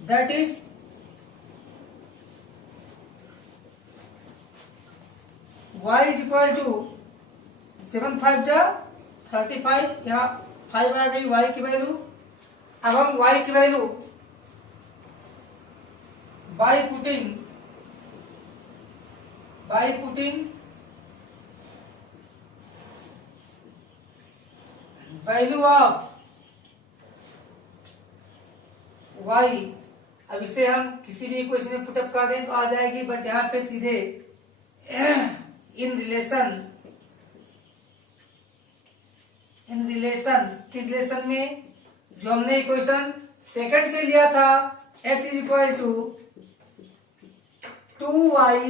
that is y is equal to 7 5 जा 35, यहाँ 5 आ गई y की वैल्यू। अब हम y की value by putting value of y, अब इसे हम किसी भी इक्वेशन में पुटअप कर दें तो आ जाएगी, बट यहाँ पे सीधे इन रिलेशन किस रिलेशन में, जो हमने इक्वेशन सेकंड से लिया था, x is equal to 2y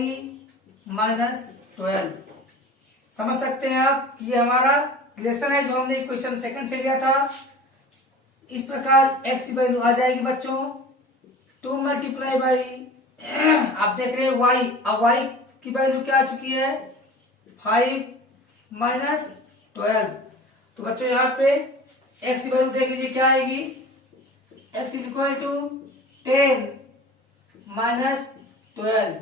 minus 12। समझ सकते हैं आप, ये हमारा रिलेशन है जो हमने इक्वेशन सेकंड से लिया था। इस प्रकार x की वैल्यू आ जाएगी बच्चों 2 मल्टीप्लाई बाई, आप देख रहे हैं y, अब y की वैल्यू क्या आ चुकी है, 5 माइनस 12। तो बच्चों यहाँ पे x की वैल्यू देख लीजिए क्या आएगी, x is equal to 10 minus 12,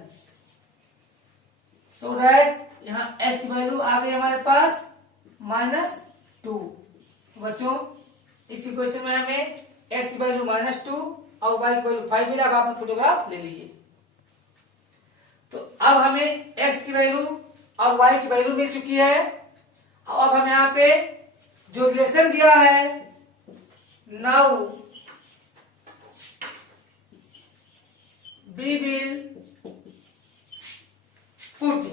so that यहाँ x की वैल्यू आ गई हमारे पास -2। बच्चों इस इक्वेशन में हमें x की वैल्यू -2 और y की वैल्यू 5 मिला। अब आप फोटोग्राफ ले लीजिए। तो अब हमें x की वैल्यू और y की वैल्यू मिल चुकी है। अब हम यहाँ पे जो रिलेशन दिया है, नाउ वी विल पुट,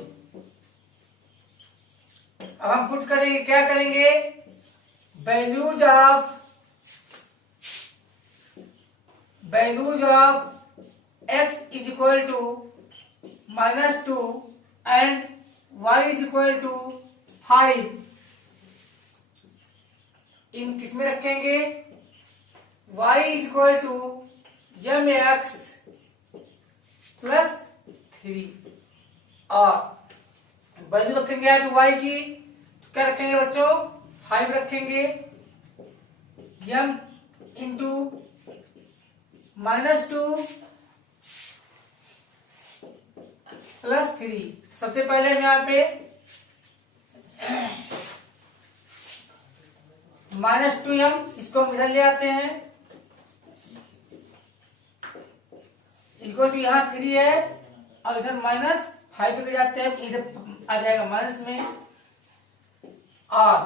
अब हम पुट करेंगे, क्या करेंगे, values of x is equal to -2 and y is equal to 5 in किस में रखेंगे, y is equal to mx plus 3 और वैल्यू रखेंगे यहाँ पे y की, तो क्या रखेंगे बच्चों, 5 रखेंगे, m इंटू -2 प्लस 3। सबसे पहले हम यहाँ पे -2m इसको हम इधर ले आते हैं, इक्वल टू यहाँ 3 है और इधर -5 लेके जाते हैं, इधर आ जाएगा माइनस में, और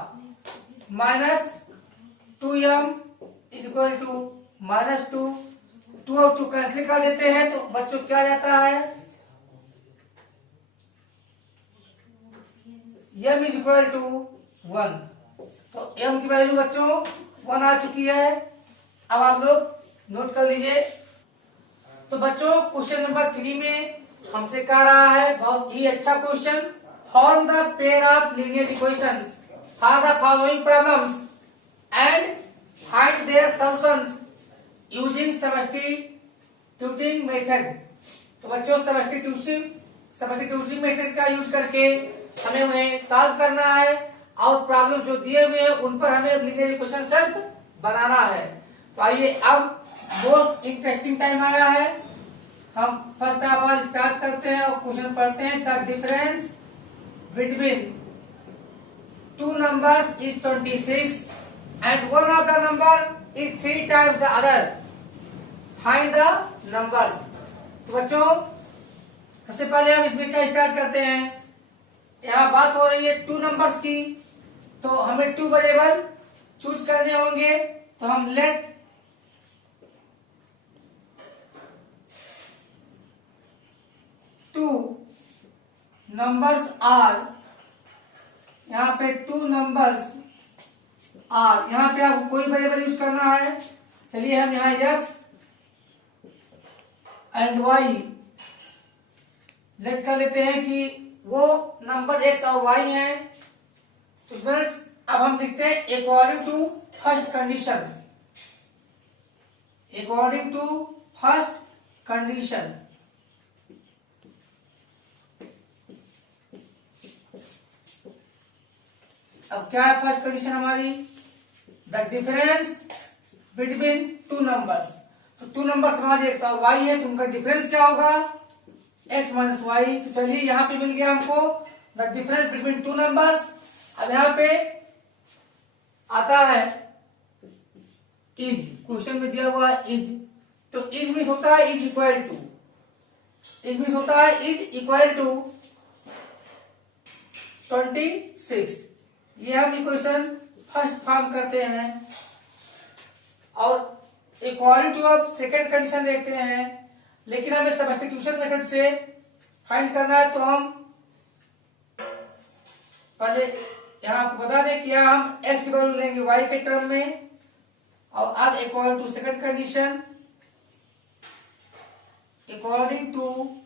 -2m इक्वल टू -2, 2 और 2 कैंसिल कर देते हैं तो बच्चों क्या जाता है, m इक्वल टू 1। तो m की वैल्यू बच्चों 1 आ चुकी है। अब आप लोग नोट कर लीजिए। तो बच्चों क्वेश्चन नंबर 3 में हमसे कह रहा है बहुत ही अच्छा question, form the pair of linear equations for the following problems and find their solutions using substituting method. तो बच्चों सब्स्टिट्यूटिंग मेथड का यूज करके हमें उन्हें सॉल्व करना है और प्रॉब्लम जो दिए हुए हैं उन पर हमें लीनियर इक्वेशन सिर्फ बनाना है। तो आइए अब मोस्ट इंटरेस्टिंग टाइम आया है, हम फर्स्ट ऑफ ऑल स्टार्ट करते हैं और क्वेश्चन पढ़ते हैं। The difference between two numbers is 26 and one of the number is 3 times the other, find the numbers. तो बच्चों सबसे पहले हम इसमें क्या स्टार्ट करते हैं, यहाँ बात हो रही है टू नंबर्स की, तो हमें टू वेरिएबल चूज करने होंगे। तो हम लेट टू नंबर्स आर, यहाँ पे टू नंबर्स आर, यहाँ पे आपको कोई वेरिएबल यूज करना है। चलिए हम यहाँ x एंड y लेट कर लेते हैं कि वो नंबर x और y हैं। तो स्टूडेंट्स अब हम लिखते हैं according to first condition, according to first condition. अब क्या है फर्स्ट कंडीशन हमारी, the difference between two numbers. तो टू नंबर्स हमारे x और y है, तो उनका डिफरेंस क्या होगा, x माइनस वाई। तो चलिए यहाँ पे मिल गया हमको the difference between two numbers. अब यहाँ पे आता है इज, क्वेश्चन में दिया हुआ है इज, तो इज मीन्स होता है is equal to, is means होता है इज इक्वल टू 26। ये हम इक्वेशन फर्स्ट फॉर्म करते हैं और अकॉर्डिंग टू अब सेकेंड कंडीशन देखते हैं, लेकिन हमें सब्स्टिट्यूशन मेथड से फाइंड करना है। तो हम पहले यहाँ आपको बता दें कि यहाँ हम x की वैल्यू लेंगे y के टर्म में, और अब equal to second condition, according to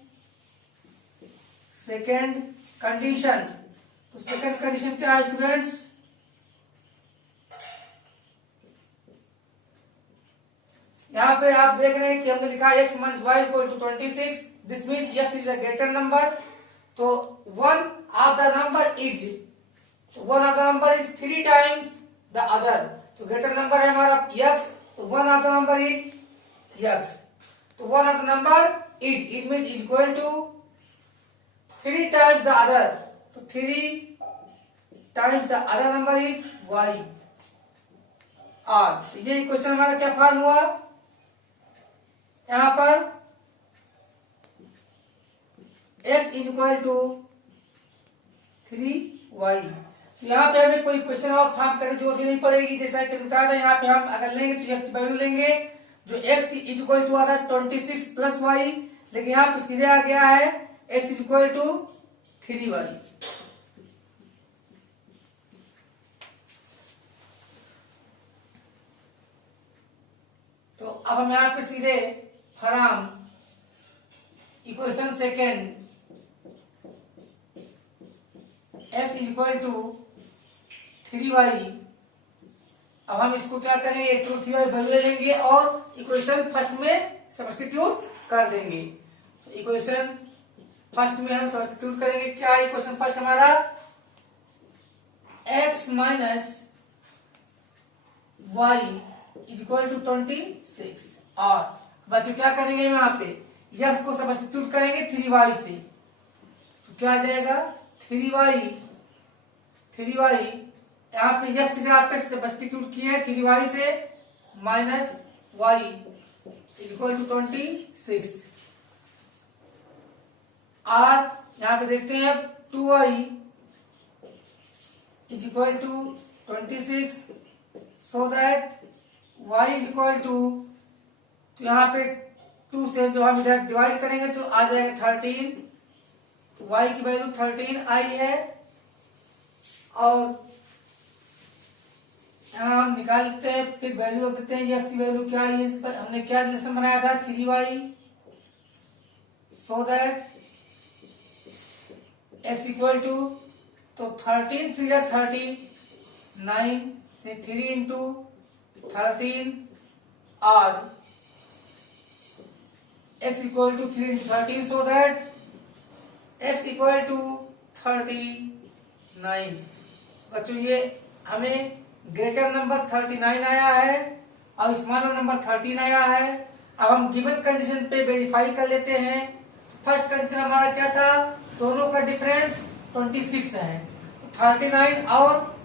second condition. तो सेकेंड कंडीशन क्या है स्टूडेंट्स, यहाँ पे आप देख रहे हैं कि हमने लिखा है x minus y equal to 26, this means x is a greater number. तो one of the number is, one of the number is 3 times the other. तो ग्रेटर नंबर है हमारा x, तो one of the number is x। तो one of the number is means equal to 3 times the other, तो 3 times the other number is y। और ये क्वेश्चन हमारा क्या फॉर्म हुआ, यहां पर x is equal to 3y। यहाँ पे हमें कोई क्वेश्चन और फॉर्म करने की जरूरत नहीं पड़ेगी, जैसा कि बता दें यहाँ पे हम अगर लेंगे तो x की वैल्यू लेंगे जो x की इज इक्वल टू आ रहा है 26 प्लस y, लेकिन यहाँ पे सीधे आ गया है x is equal to 3y। तो अब हम यहाँ पे सीधे from equation second x is equal to 3y, अब हम इसको क्या करेंगे, x को 3y वैल्यू ले लेंगे और इक्वेशन फर्स्ट में सब्स्टिट्यूट कर देंगे। तो इक्वेशन फर्स्ट में हम सब्स्टिट्यूट करेंगे, क्या है इक्वेशन फर्स्ट हमारा, x minus y is equal to 26, और बच्चों क्या करेंगे यहाँ पे x को सब्स्टिट्यूट करेंगे 3y से, तो क्या आ जाएगा 3y यहाँ पे x की जगह पे सब्स्टिट्यूट किए 3y से, minus y is equal to 26। आर यहाँ पे देखते हैं 2i is equal to 26, so that y is equal to, तो यहाँ पे 2 से जो हम इधर डिवाइड करेंगे तो आ जाएगा 13, तो y की वैल्यू 13i है। और यहाँ हम निकाल लेते हैं, फिर वैल्यू रख देते हैं, x की वैल्यू क्या है, हमने क्या रिलेशन बनाया था 3y, so that x equal to, तो 13 3 या 39, 3 इंटू 13 और x equal to 3 into 13, so that x equal to 39। बच्चों ये हमें ग्रेटर नंबर 39 आया है और स्मॉलर नंबर 13 आया है। अब हम गिवन कंडीशन पे वेरीफाई कर लेते हैं। फर्स्ट कंडीशन हमारा क्या था, दोनों का डिफरेंस 26 है, 39 और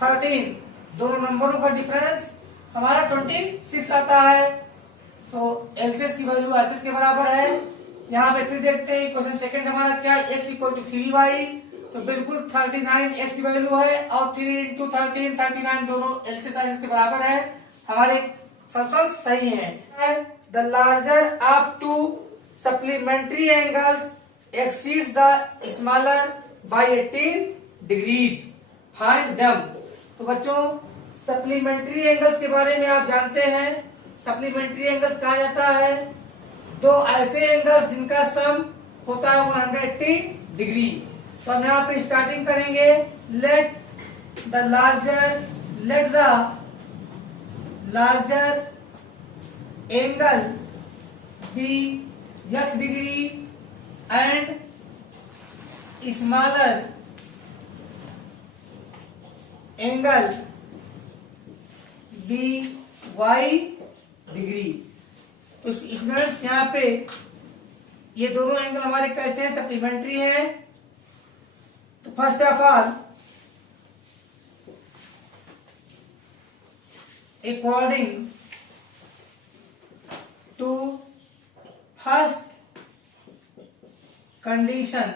13 दोनों नंबरों का डिफरेंस हमारा 26 आता है, तो एलसीएस की वैल्यू आरसीएस के बराबर है। यहाँ पे फिर देखते हैं क्वेश्चन सेकंड हमारा क्या, x इक्वल टू 3y, तो बिल्कुल 39 x की वैल्यू है और 3 इंटू 13 39 दोनों एलसीएस आरसीएस के बराबर है, हमारे सर्कल सही है। The larger of to supplementary angles exceeds the smaller by 18 degrees, find them. तो बच्चों सप्लीमेंट्री एंगल्स के बारे में आप जानते हैं, सप्लीमेंट्री एंगल्स कहा जाता है दो ऐसे एंगल्स जिनका सम होता है 180 डिग्री। तो हम यहाँ पे स्टार्टिंग करेंगे, let the larger angle be x degree and smaller angle be y degree. तो स्टूडेंट्स यहाँ पे ये दोनों एंगल हमारे कैसे हैं, सप्लीमेंट्री है। तो first of all according to first condition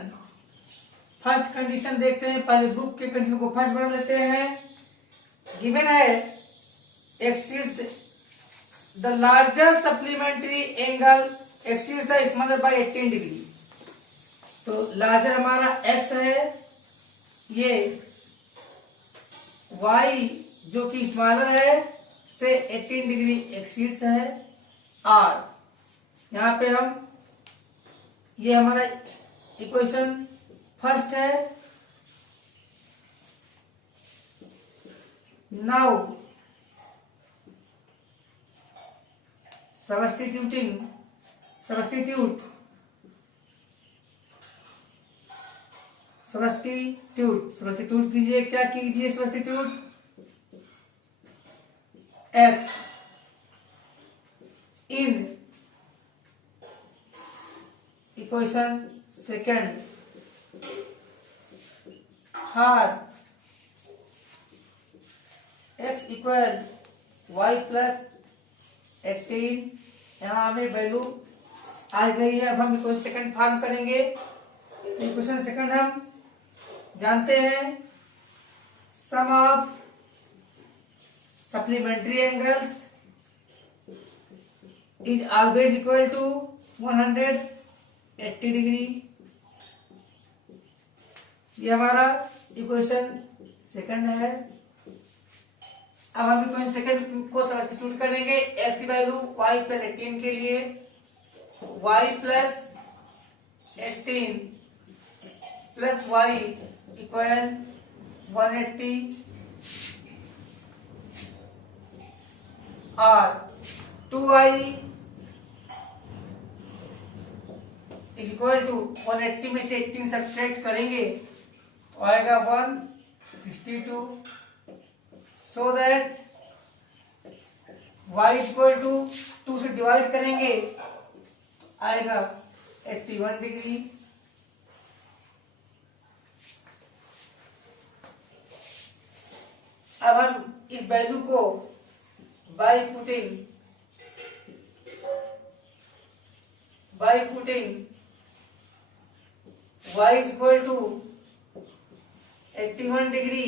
देखते हैं, पहले बुक के कंडीशन को फर्स्ट बना लेते हैं। गिवन है exceeds the larger supplementary angle exceeds the smaller by 18 degree. तो लार्जर हमारा x है, ये y जो कि स्मॉलर है से 18 डिग्री एक्सीड्स है। और यहाँ पे हम ये हमारा इक्वेशन फर्स्ट है। नाउ सब्स्टिट्यूट कीजिए, क्या कीजिए substitute, x in equation second हर x इक्वल y प्लस 18, यहाँ हमें वैल्यू आ गई है। अब हम इक्वेशन सेकंड फार्म करेंगे। इक्वेशन सेकंड हम जानते हैं, sum of supplementary angles is always equal to 180 degree. ये हमारा इक्वेशन सेकंड है। अब हम इक्वेशन सेकंड को सब्स्टिट्यूट करेंगे, x की वैल्यू y प्लस 18 के लिए, y plus 18 plus y equal 180 और 2y इक्वल टू 180 में से 18 सब्ट्रैक्ट करेंगे तो आएगा 162, so that y equal to 2 से डिवाइड करेंगे तो आएगा 81 डिग्री। अब हम इस वैल्यू को by putting y is equal to 81 degree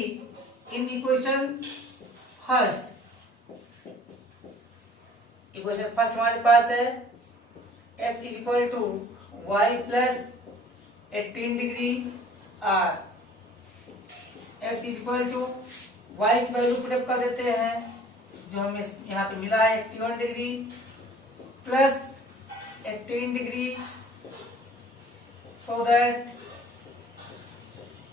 in equation first. Equation first हमारे पास है x is equal to y plus 18 degree r। x is equal to y की वैल्यू पुट कर देते हैं जो हमें यहाँ पे मिला है 81 degree plus 18 degree, so that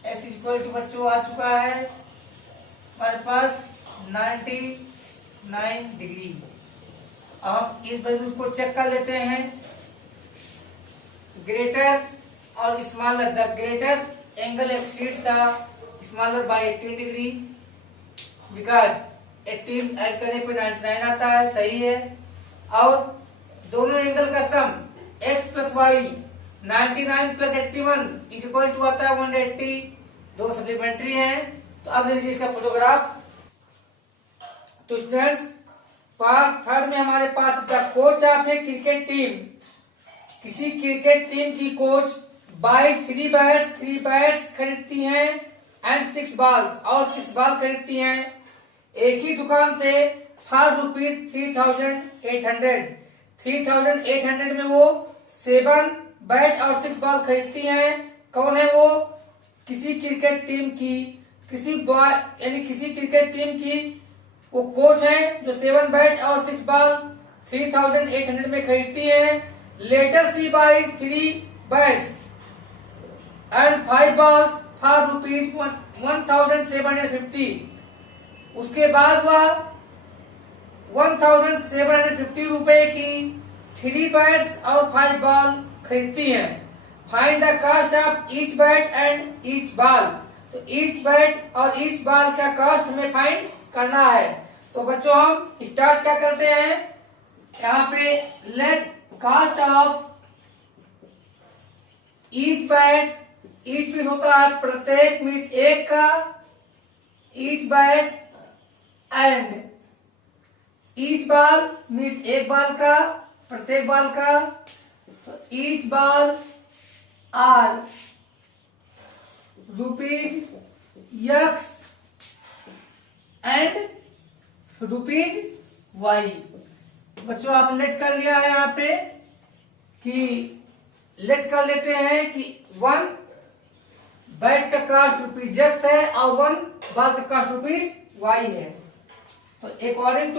x is equal to बच्चों आ चुका है हमारे पास 99 डिग्री। अब हम इस वैल्यू को चेक कर लेते हैं। ग्रेटर और smaller, the greater angle exceeds the smaller by 18 degree, because 18 add करने पे 99 आता है, सही है। और दोनों एंगल का sum x plus y 99 plus 81 is equal to आता है 180, दो सप्लीमेंट्री हैं। तो अब लीजिए इसका फोटोग्राफ। तो स्टूडेंट्स पार्ट थर्ड में हमारे पास the coach of a cricket team, किसी क्रिकेट टीम की कोच बाई 3 बैट्स खरीदती हैं एंड 6 बॉल्स, और 6 बॉल खरीदती हैं एक ही दुकान से फॉर रुपीज 3800 में वो 7 बैट और 6 बॉल खरीदती हैं। कौन है वो? किसी क्रिकेट टीम की, किसी क्रिकेट टीम की वो कोच है जो 7 बैट और 6 बॉल 3800 में खरीदती है। Later she buys 3 bats and 5 balls for rupees 1750। उसके बाद वह 1750 रुपए की 3 बैट्स और 5 बॉल खरीदती हैं। Find the cost of each bat and each ball. तो ईच बैट और ईच बॉल का कॉस्ट हमें फाइंड करना है। तो बच्चों हम स्टार्ट क्या करते हैं, यहाँ पे let cost of each bat, each mean होता है प्रत्येक, मीन एक का, each bat and each ball mean एक बॉल का, प्रत्येक बॉल का। तो each ball are rupees x and rupees y. बच्चों आप लेट कर लिया है यहाँ पे कि लेट कर लेते हैं कि 1 बैट का कॉस्ट रुपीज एक्स है और 1 बॉल का कॉस्ट रुपीज वाई है। तो according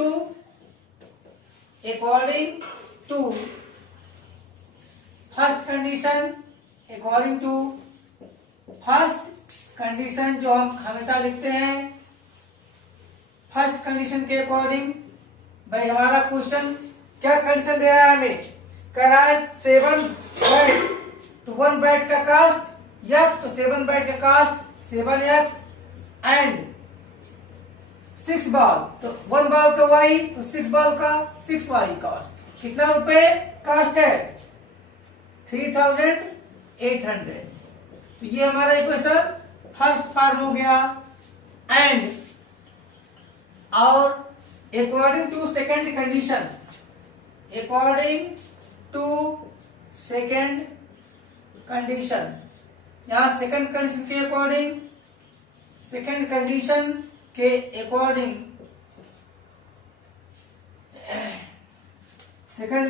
to first condition, according to first condition जो हम हमेशा लिखते हैं, फर्स्ट कंडीशन के अकॉर्डिंग भाई हमारा क्वेश्चन क्या कंडीशन दे रहा है, हमें कह रहा है 7 बैट, तो 1 बैट का कॉस्ट एक्स, तो 7 बैट का कॉस्ट 7x एंड 6 बॉल, तो 1 बॉल का वाई, तो 6 बॉल का 6y कॉस्ट। कितना रुपए कॉस्ट है? 3800। तो ये हमारा इक्वेशन फर्स्ट फॉर्म हो गया। एंड और according to second condition, according to second condition, यहां सेकेंड कंडीशन के अकॉर्डिंग, सेकेंड कंडीशन के अकॉर्डिंग, सेकंड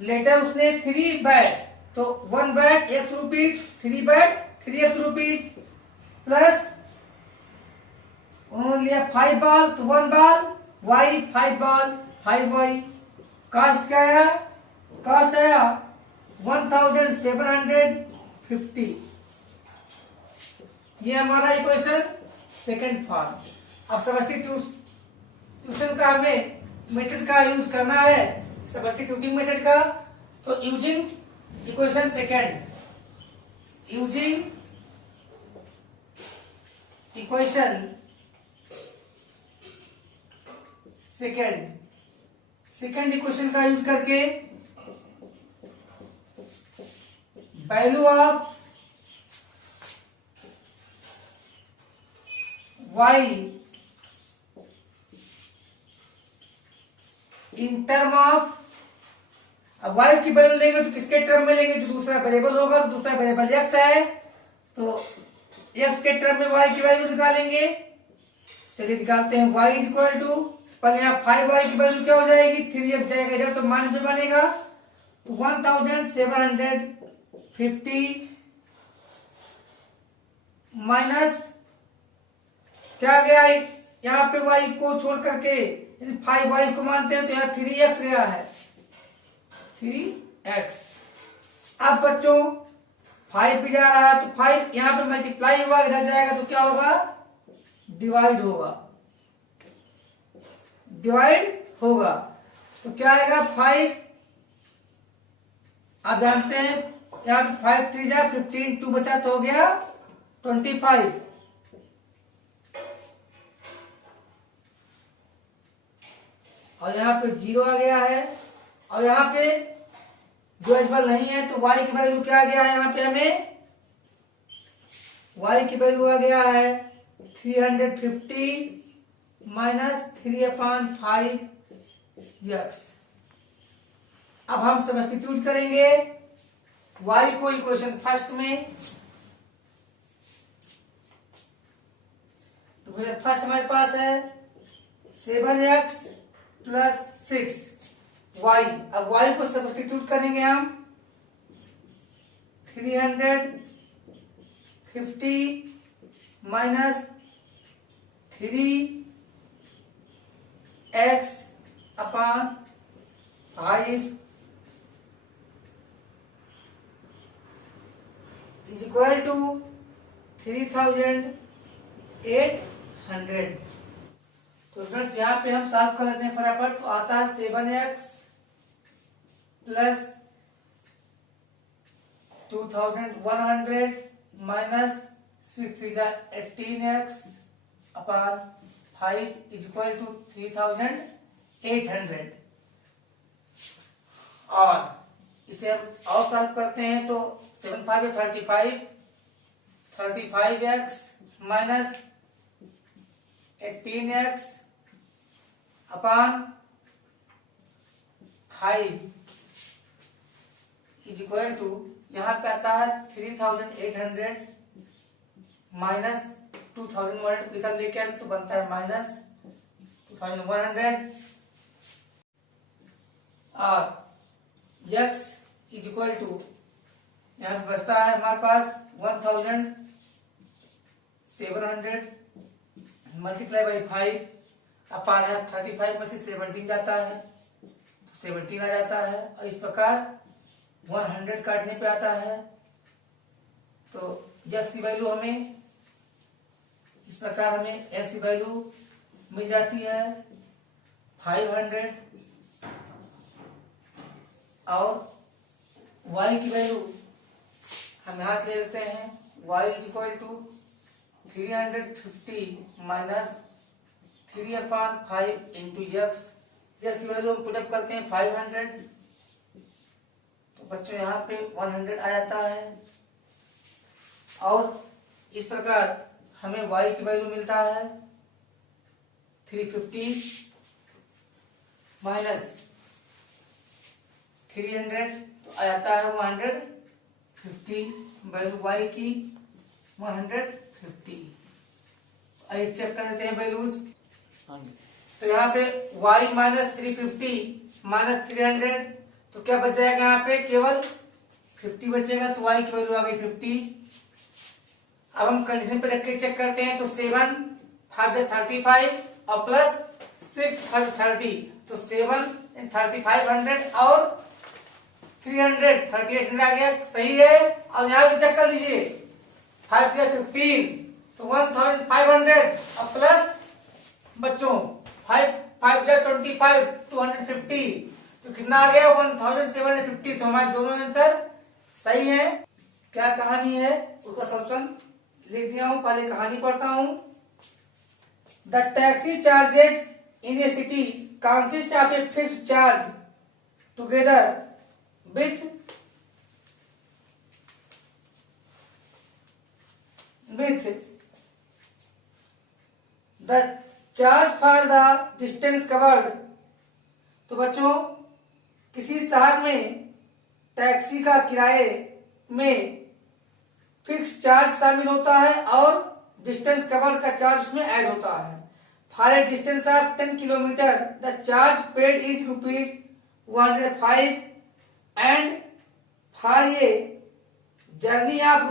लेटर उसने 3 बैट, तो 1 bat x rupees, 3 bat 3x rupees, plus उन्होंने लिया 5 बॉल, तो 1 ball y, 5 ball 5y। Cost क्या आया? कॉस्ट आया 1750। ये हमारा इक्वेशन सेकंड फॉर्म। अब सब्स्टिट्यूशन का हमें मेथड का यूज करना है, सब्स्टिट्यूटिंग मेथड का। तो using equation second, using equation second equation का यूज करके value of y in term of, अब y की वैल्यू लेंगे तो किसके टर्म में लेंगे? जो दूसरा वेरिएबल होगा, तो दूसरा वेरिएबल x है, तो x के टर्म में y की वैल्यू निकालेंगे। चलिए निकालते हैं। y इज इक्वल टू, पर यहाँ 5y की वैल्यू क्या हो जाएगी, 3x जाएगा इधर तो माइनस में बनेगा, तो 1750 माइनस क्या गया है यहाँ पे y को छोड़ करके, 5y को मानते हैं तो यहाँ 3x गया है, 3x। अब बच्चों 5 भी जा रहा है तो 5 यहाँ पे मल्टीप्लाई हुआ, इधर जाएगा तो क्या होगा, डिवाइड होगा, डिवाइड होगा। तो क्या आएगा 5, आप जानते हैं यहाँ 5 3 जा 15, 2 बचा तो हो गया 25। और यहाँ पे 0 आ गया है, और यहाँ पे डिविजिबल नहीं है तो y की वैल्यू क्या आ गया है, यहाँ पे हमें y की वैल्यू आ गया है 350 माइनस 3/5x। अब हम सब्स्टिट्यूट करेंगे y को इक्वेशन फर्स्ट में, तो फर्स्ट हमारे पास है 7x प्लस 6y। अब y को सब्स्टिट्यूट करेंगे हम, 350 minus 3x upon 5 is equal to 3800। तो फ्रेंड्स यहाँ पे हम सॉल्व कर लेते हैं फटाफट। तो आता है 7x plus 2100 minus 6 3 18x upon 5 is equal to 3800। और इसे हम और सॉल्व करते हैं तो 7 5 35, 35x minus 18x upon 5 is equal to, यहाँ पे आता है 3800 माइनस 2100, इधर लेके आए तो बनता है माइनस 2100, और x इज इक्वल टू यहाँ पे बचता है हमारे पास 1700 मल्टीप्लाई बाई 5 अपान 35 में से 17 जाता है तो 17 आ जाता है, और इस प्रकार 100 काटने पे आता है तो x की वैल्यू हमें इस प्रकार, हमें x की वैल्यू मिल जाती है 500, और y की वैल्यू हम यहां से ले लेते हैं, y is equal to 350 minus 3/5 into x की वैल्यू हम पुटअप करते हैं 500, तो बच्चों यहाँ पे 100 आ जाता है, और इस प्रकार हमें y की वैल्यू मिलता है 350 माइनस 300 तो आ जाता है 150, वैल्यू y की 150। आइए चेक कर लेते हैं वैल्यूज। तो यहाँ पे y माइनस 350 माइनस 300 तो क्या बच जाएगा, यहाँ पे केवल 50 बचेगा, तो y की वैल्यू आ गई 50। अब हम कंडीशन पे रख के चेक करते हैं, तो 7 5 35 और प्लस 6 30, तो 7 3500 और 300 3800 आ गया, सही है। और यहाँ पे चेक कर लीजिए 5 से 15 तो 1500 और प्लस बच्चों 5 5 से 25 250 तो कितना आ गया 1750। तो हमारे दोनों आंसर सही है। क्या कहानी है उसका सॉल्यूशन लिख दिया हूं, पहले कहानी पढ़ता हूं। The taxi charges in A city consist of a fixed charge together with the charge for the distance covered। तो बच्चों किसी शहर में टैक्सी का किराए में फिक्स चार्ज शामिल होता है और डिस्टेंस कवर्ड का चार्ज उसमें ऐड होता है। For a distance of 10 kilometre the charge paid is ₹105 and for a journey of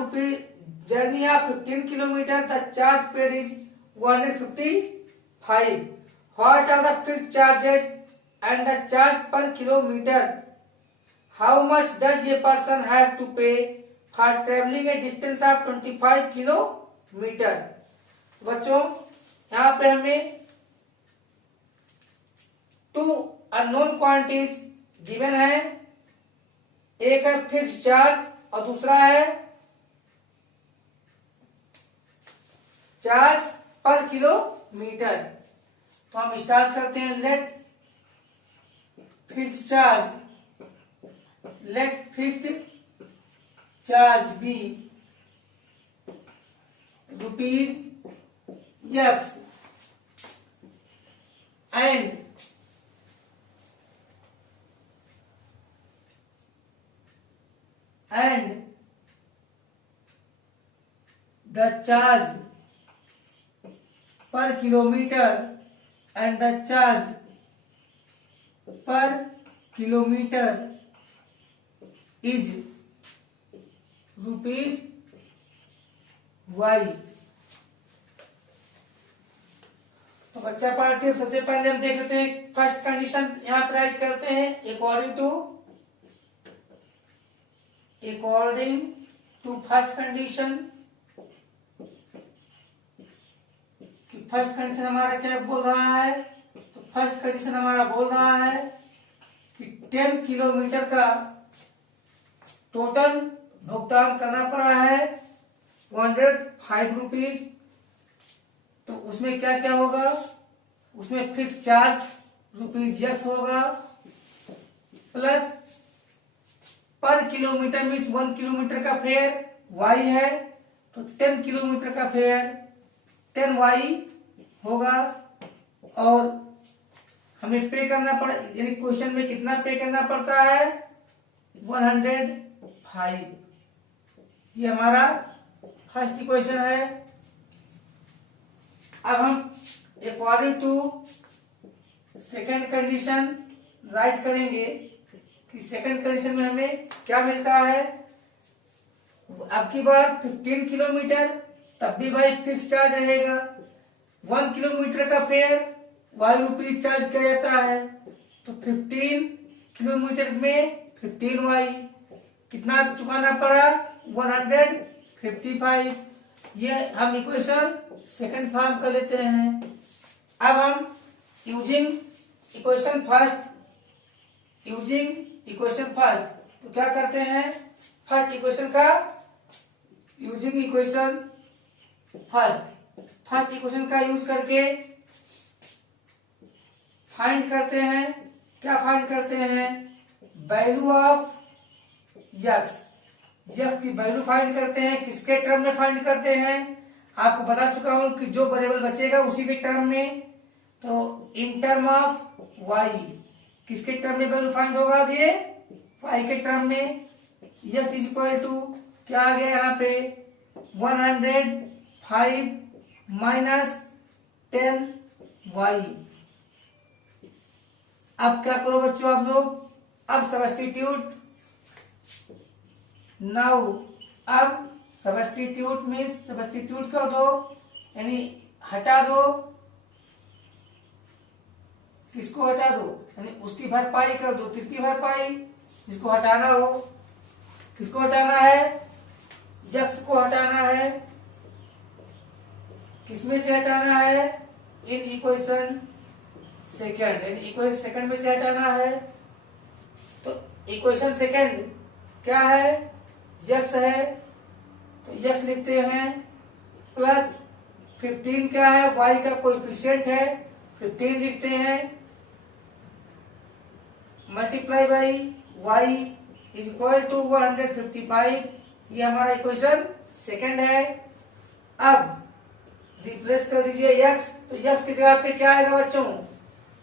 15 kilometre the charge paid is 155। What are the fixed charges and the charge per kilometre? How much does a person have to pay for travelling a distance of 25 kilometre? बच्चों यहाँ पे हमें टू अननोन क्वांटिटीज गिवन है, एक है फिक्स्ड चार्ज और दूसरा है चार्ज पर किलोमीटर। तो हम स्टार्ट करते हैं। Let fixed charge be ₹X and the charge per kilometer and the charge per kilometer is ₹Y। तो बच्चा पार्ट सबसे पहले हम देख लेते हैं। फर्स्ट कंडीशन यहाँ पर राइट करते हैं according to first condition. First condition हमारा क्या बोल रहा है? तो फर्स्ट कंडीशन हमारा बोल रहा है कि 10 किलोमीटर का टोटल भुगतान करना पड़ा है ₹105। तो उसमें क्या क्या होगा? उसमें फिक्स चार्ज ₹X होगा प्लस पर किलोमीटर मीन्स 1 किलोमीटर का फेयर Y है, तो 10 किलोमीटर का फेयर 10Y होगा। और हमें पे करना पड़ा, यानी क्वेश्चन में कितना पे करना पड़ता है? 105। ये हमारा फर्स्ट इक्वेशन है। अब हम according to second condition write करेंगे कि सेकेंड कंडीशन में हमें क्या मिलता है। अब की बार 15 किलोमीटर तब भी भाई फिक्स चार्ज रहेगा। 1 किलोमीटर का फेयर ₹Y चार्ज किया जाता है, तो 15 किलोमीटर में 15Y कितना चुकाना पड़ा? 155। ये हम इक्वेशन सेकंड फॉर्म कर लेते हैं। अब हम यूजिंग इक्वेशन फर्स्ट तो क्या करते हैं? फर्स्ट इक्वेशन का यूजिंग इक्वेशन फर्स्ट इक्वेशन का यूज करके फाइंड करते हैं। क्या फाइंड करते हैं? वैल्यू ऑफ X की वैल्यू फाइंड करते हैं। किसके टर्म में फाइंड करते हैं? आपको बता चुका हूं कि जो वेरिएबल बचेगा उसी के टर्म में। तो इन टर्म ऑफ Y किसके टर्म में वैल्यू फाइंड होगा? अब ये Y के टर्म में। X इज इक्वल टू क्या आ गया यहाँ पे? 105 माइनस 10Y। अब क्या करो बच्चों आप लोग? अब सब्स्टिट्यूट नाउ। अब सब्स्टिट्यूट मीन्स सब्स्टिट्यूट कर दो, यानी हटा दो। किसको हटा दो? यानी उसकी भरपाई कर दो। किसकी भरपाई? जिसको हटाना हो। किसको हटाना है? X को हटाना है। किसमें से हटाना है? इन इक्वेशन सेकेंड, यानी इक्वेशन सेकेंड में से हटाना है। तो इक्वेशन सेकेंड क्या है? X है, तो X लिखते हैं प्लस 15 क्या है? Y का कोएफिशिएंट है, 15 लिखते हैं multiply by Y is equal to 155। ये हमारा इक्वेशन सेकेंड है। अब रिप्लेस कर दीजिए X, तो X की जगह पे क्या आएगा बच्चों?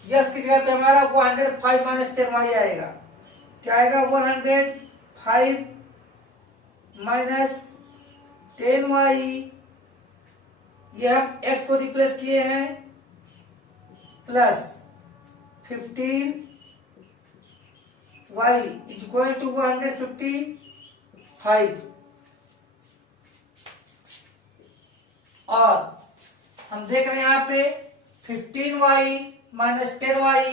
X की जगह पे हमारा 105 माइनस 10Y आएगा। क्या आएगा? 105 माइनस 10y, ये हम x को रिप्लेस किए हैं, प्लस 15y इक्वल टू 155। और हम देख रहे हैं यहाँ पे 15y माइनस 10y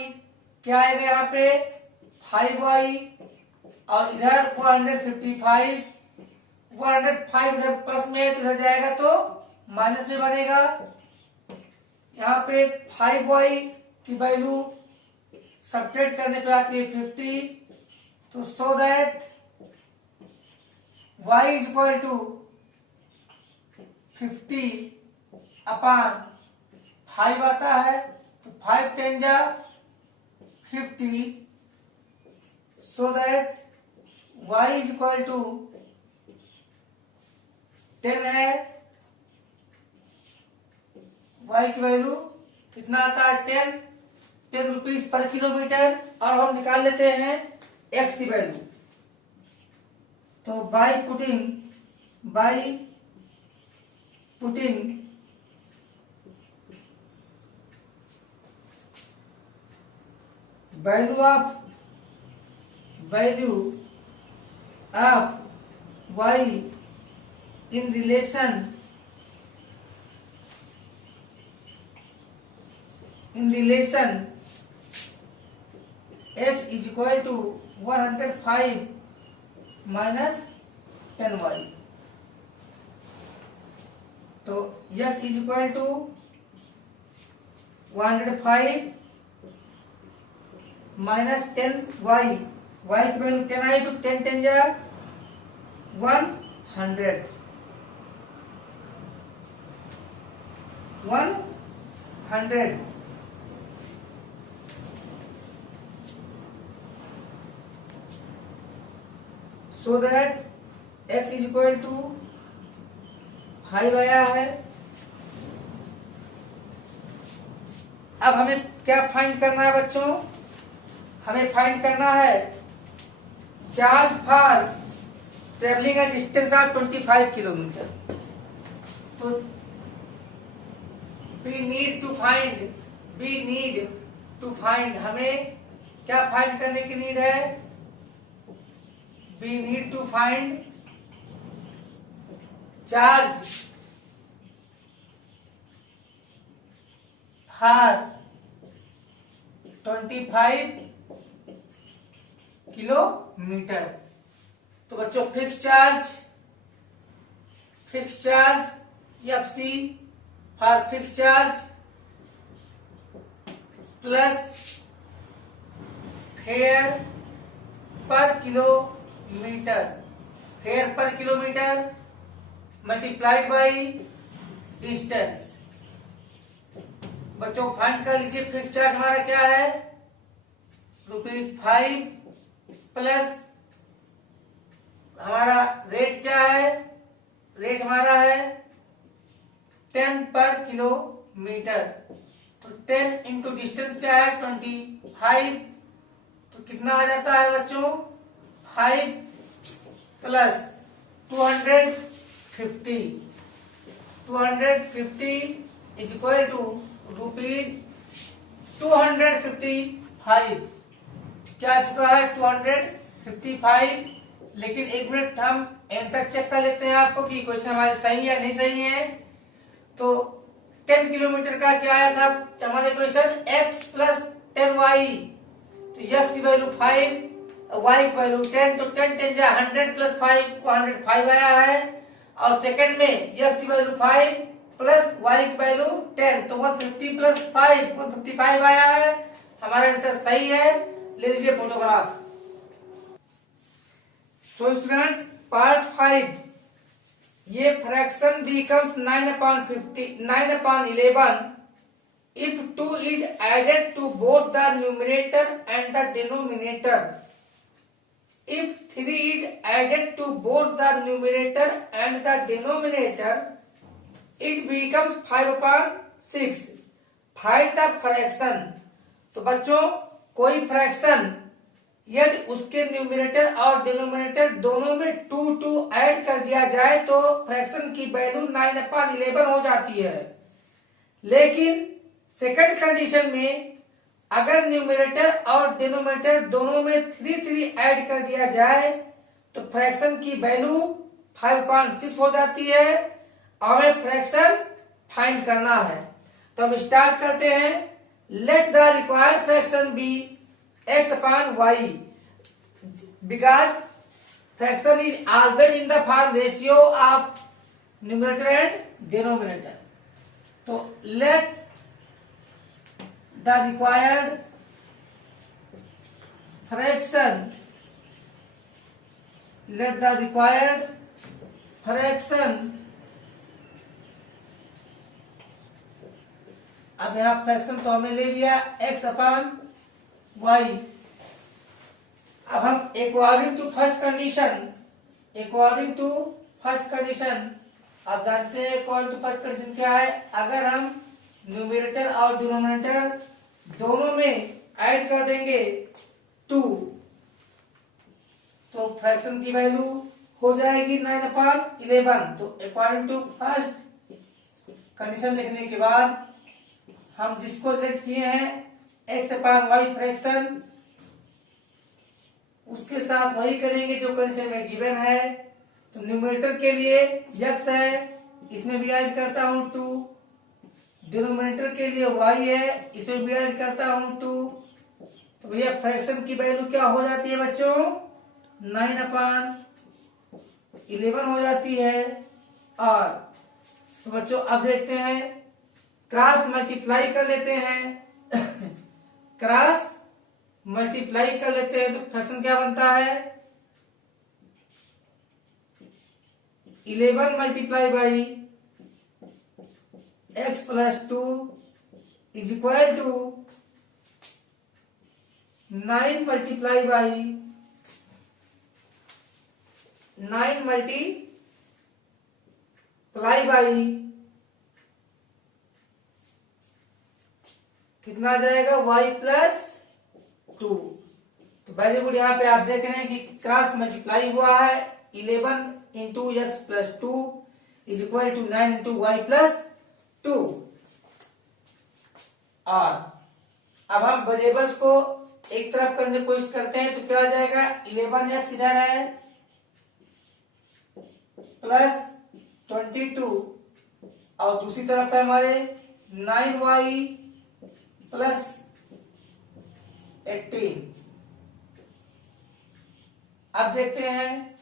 क्या आएगा, यहाँ पे 5y, और इधर 155, 105 इधर प्लस में तो इधर जाएगा तो माइनस में बनेगा। यहाँ पे 5y की वैल्यू सब्ट्रैक्ट करने पे आती है 50, तो so that y is equal to 50 upon 5 आता है, तो 5 10 जा 50, so that y is equal to 10 है। y की वैल्यू कितना आता है, 10 रुपीज पर किलोमीटर। और हम निकाल लेते हैं x की वैल्यू, तो by putting value of y in relation x is equal to 105 minus 10y, तो x is equal to 105 minus 10y, y की वैल्यू 10 आई तो 10 10 जा 100, so that x is equal to 5 आया है। अब हमें क्या फाइंड करना है बच्चों, हमें फाइंड करना है charge for travelling at distance of 25 kilometre. तो we need to find हमें क्या फाइंड करने की नीड है, we need to find charge for 25 kilometre. तो बच्चों fix charge FC for fix charge plus fair पर किलोमीटर मल्टीप्लाइड बाई डिस्टेंस। बच्चों फाइंड कर लीजिए फिक्स चार्ज हमारा क्या है, ₹5 प्लस हमारा रेट क्या है, रेट हमारा है 10 पर किलोमीटर, तो 10 इंटू डिस्टेंस क्या है 25, तो कितना आ जाता है बच्चों 5 प्लस 250 इज इक्वल टू ₹255। क्या आ चुका है 255। लेकिन एक मिनट हम आंसर चेक कर लेते हैं आपको कि क्वेश्चन हमारे सही है नहीं सही है। तो 10 किलोमीटर का क्या आया था हमारे क्वेश्चन x प्लस 10y, तो x की वैल्यू 5 y की वैल्यू 10, तो 10 10 जा 100 प्लस 5 105 आया है। और सेकंड में x की वैल्यू 5 प्लस y की वैल्यू 10, तो 150 प्लस 5 155 आया है। हमारा आंसर सही है। ले लीजिए फोटोग्राफ। सो स्टूडेंट्स पार्ट 5, ये fraction becomes 9/11 if 2 is added to both the numerator and the denominator. If 3 is added to both the numerator and the denominator, it becomes 5/6. Find the fraction. तो बच्चों कोई फ्रैक्शन यदि उसके न्यूमरेटर और डिनोमिनेटर दोनों में 2 ऐड कर दिया जाए तो फ्रैक्शन की वैल्यू 9/11 हो जाती है। लेकिन सेकंड कंडीशन में अगर न्यूमरेटर और डिनोमिनेटर दोनों में 3 ऐड कर दिया जाए तो फ्रैक्शन की वैल्यू 5.6 हो जाती है और हमें फ्रैक्शन फाइंड करना है। तो हम स्टार्ट करते हैं। Let the required fraction be x/y because fraction is always in the form ratio of numerator and denominator. तो let the required fraction अब यहां फ्रैक्शन तो हमने ले लिया x/y। अब हम अकॉर्डिंग टू फर्स्ट कंडीशन आप जानते हैं अकॉर्डिंग टू फर्स्ट कंडीशन क्या है। अगर हम न्यूमरेटर और डिनोमिनेटर दोनों में ऐड कर देंगे 2 तो फ्रैक्शन की वैल्यू हो जाएगी 9/11। तो अकॉर्डिंग टू फर्स्ट कंडीशन लिखने के बाद हम जिसको लेट किए हैं x/y फ्रैक्शन उसके साथ वही करेंगे जो कंडीशन में गिवन है। तो न्यूमरेटर के लिए x है, इसमें भी ऐड करता हूं 2। डिनोमिनेटर के लिए y है, इसमें भी ऐड करता हूं 2। तो भैया फ्रैक्शन की वैल्यू क्या हो जाती है बच्चों 9/11 हो जाती है। और तो बच्चों अब देखते हैं क्रॉस मल्टीप्लाई कर लेते हैं क्रॉस मल्टीप्लाई कर लेते हैं तो फ्रैक्शन क्या बनता है 11 multiply by x+2 is equal to 9 multiply by 9 multiply by कितना आ जाएगा y+2। तो वेरी गुड। यहाँ पे आप देख रहे हैं कि क्रॉस मल्टीप्लाई हुआ है 11 into x+2 is equal to 9 into y+2। और अब हम वेरिएबल्स को एक तरफ करने की कोशिश करते हैं तो क्या हो जाएगा 11x इधर है प्लस 22 और दूसरी तरफ है हमारे 9y प्लस 18। अब देखते हैं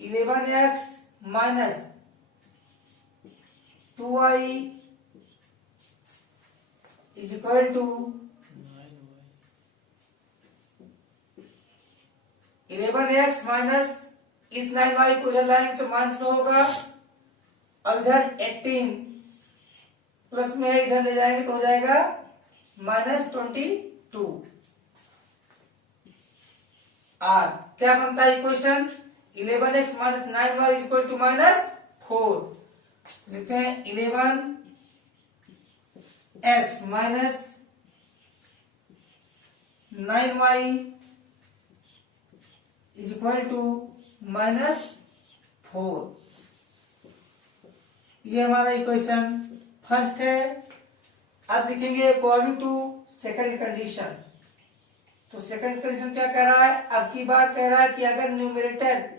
11x minus 2y is equal to 11x minus इस 9y को इधर लाएंगे तो माइनस में होगा और इधर 18 प्लस में इधर ले जाएंगे तो हो जाएगा -22। और क्या बनता है equation 11x minus 9y is equal to -4। लिखते हैं 11x minus 9y is equal to -4। ये हमारा इक्वेशन फर्स्ट है। अब लिखेंगे अकॉर्डिंग टू सेकंड कंडीशन। तो सेकंड कंडीशन क्या कह रहा है अब की बात कह रहा है कि अगर न्यूमरेटर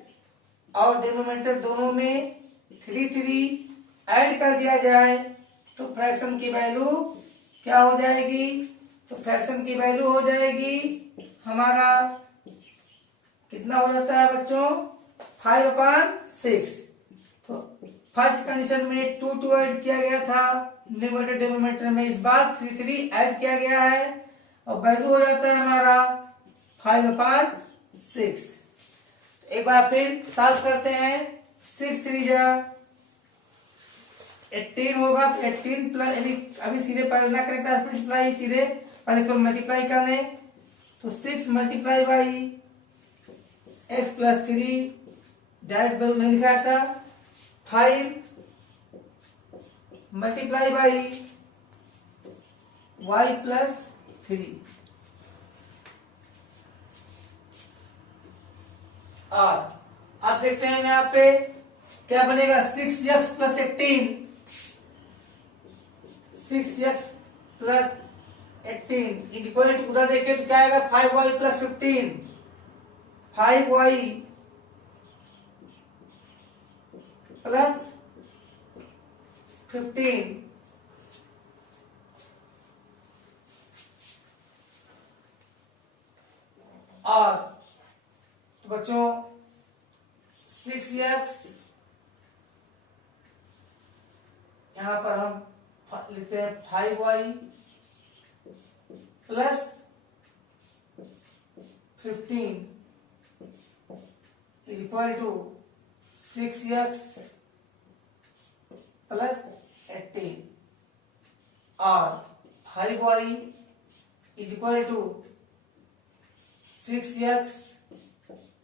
और डिनोमिनेटर दोनों में 3 ऐड कर दिया जाए तो फ्रैक्शन की वैल्यू क्या हो जाएगी। तो फ्रैक्शन की वैल्यू हो जाएगी हमारा कितना हो जाता है बच्चों 5/6। तो फर्स्ट कंडीशन में 2 ऐड किया गया था न्यूमरेटर डिनोमिनेटर में, इस बार 3 ऐड किया गया है और वैल्यू हो जाता है हमारा 5/6। एक बार फिर सॉल्व करते हैं 6 3 18 होगा तो 18 प्लस अभी सीधे पहले ना करें क्रॉस मल्टीप्लाई, सीधे पहले तो मल्टीप्लाई कर लें। तो 6 multiply by x+3 direct value नहीं लिखा था 5 मल्टीप्लाई बाई y+3 आर। अब देखते हैं यहाँ पे क्या बनेगा, 6x plus 18, 6x plus 18 is equal to, उधर देखें तो क्या आएगा 5y प्लस 15, 5y प्लस 15 और तो बच्चों 6x यहां पर हम लिखते हैं 5y plus 15 is equal to 6x plus 18 और 5y is equal to 6x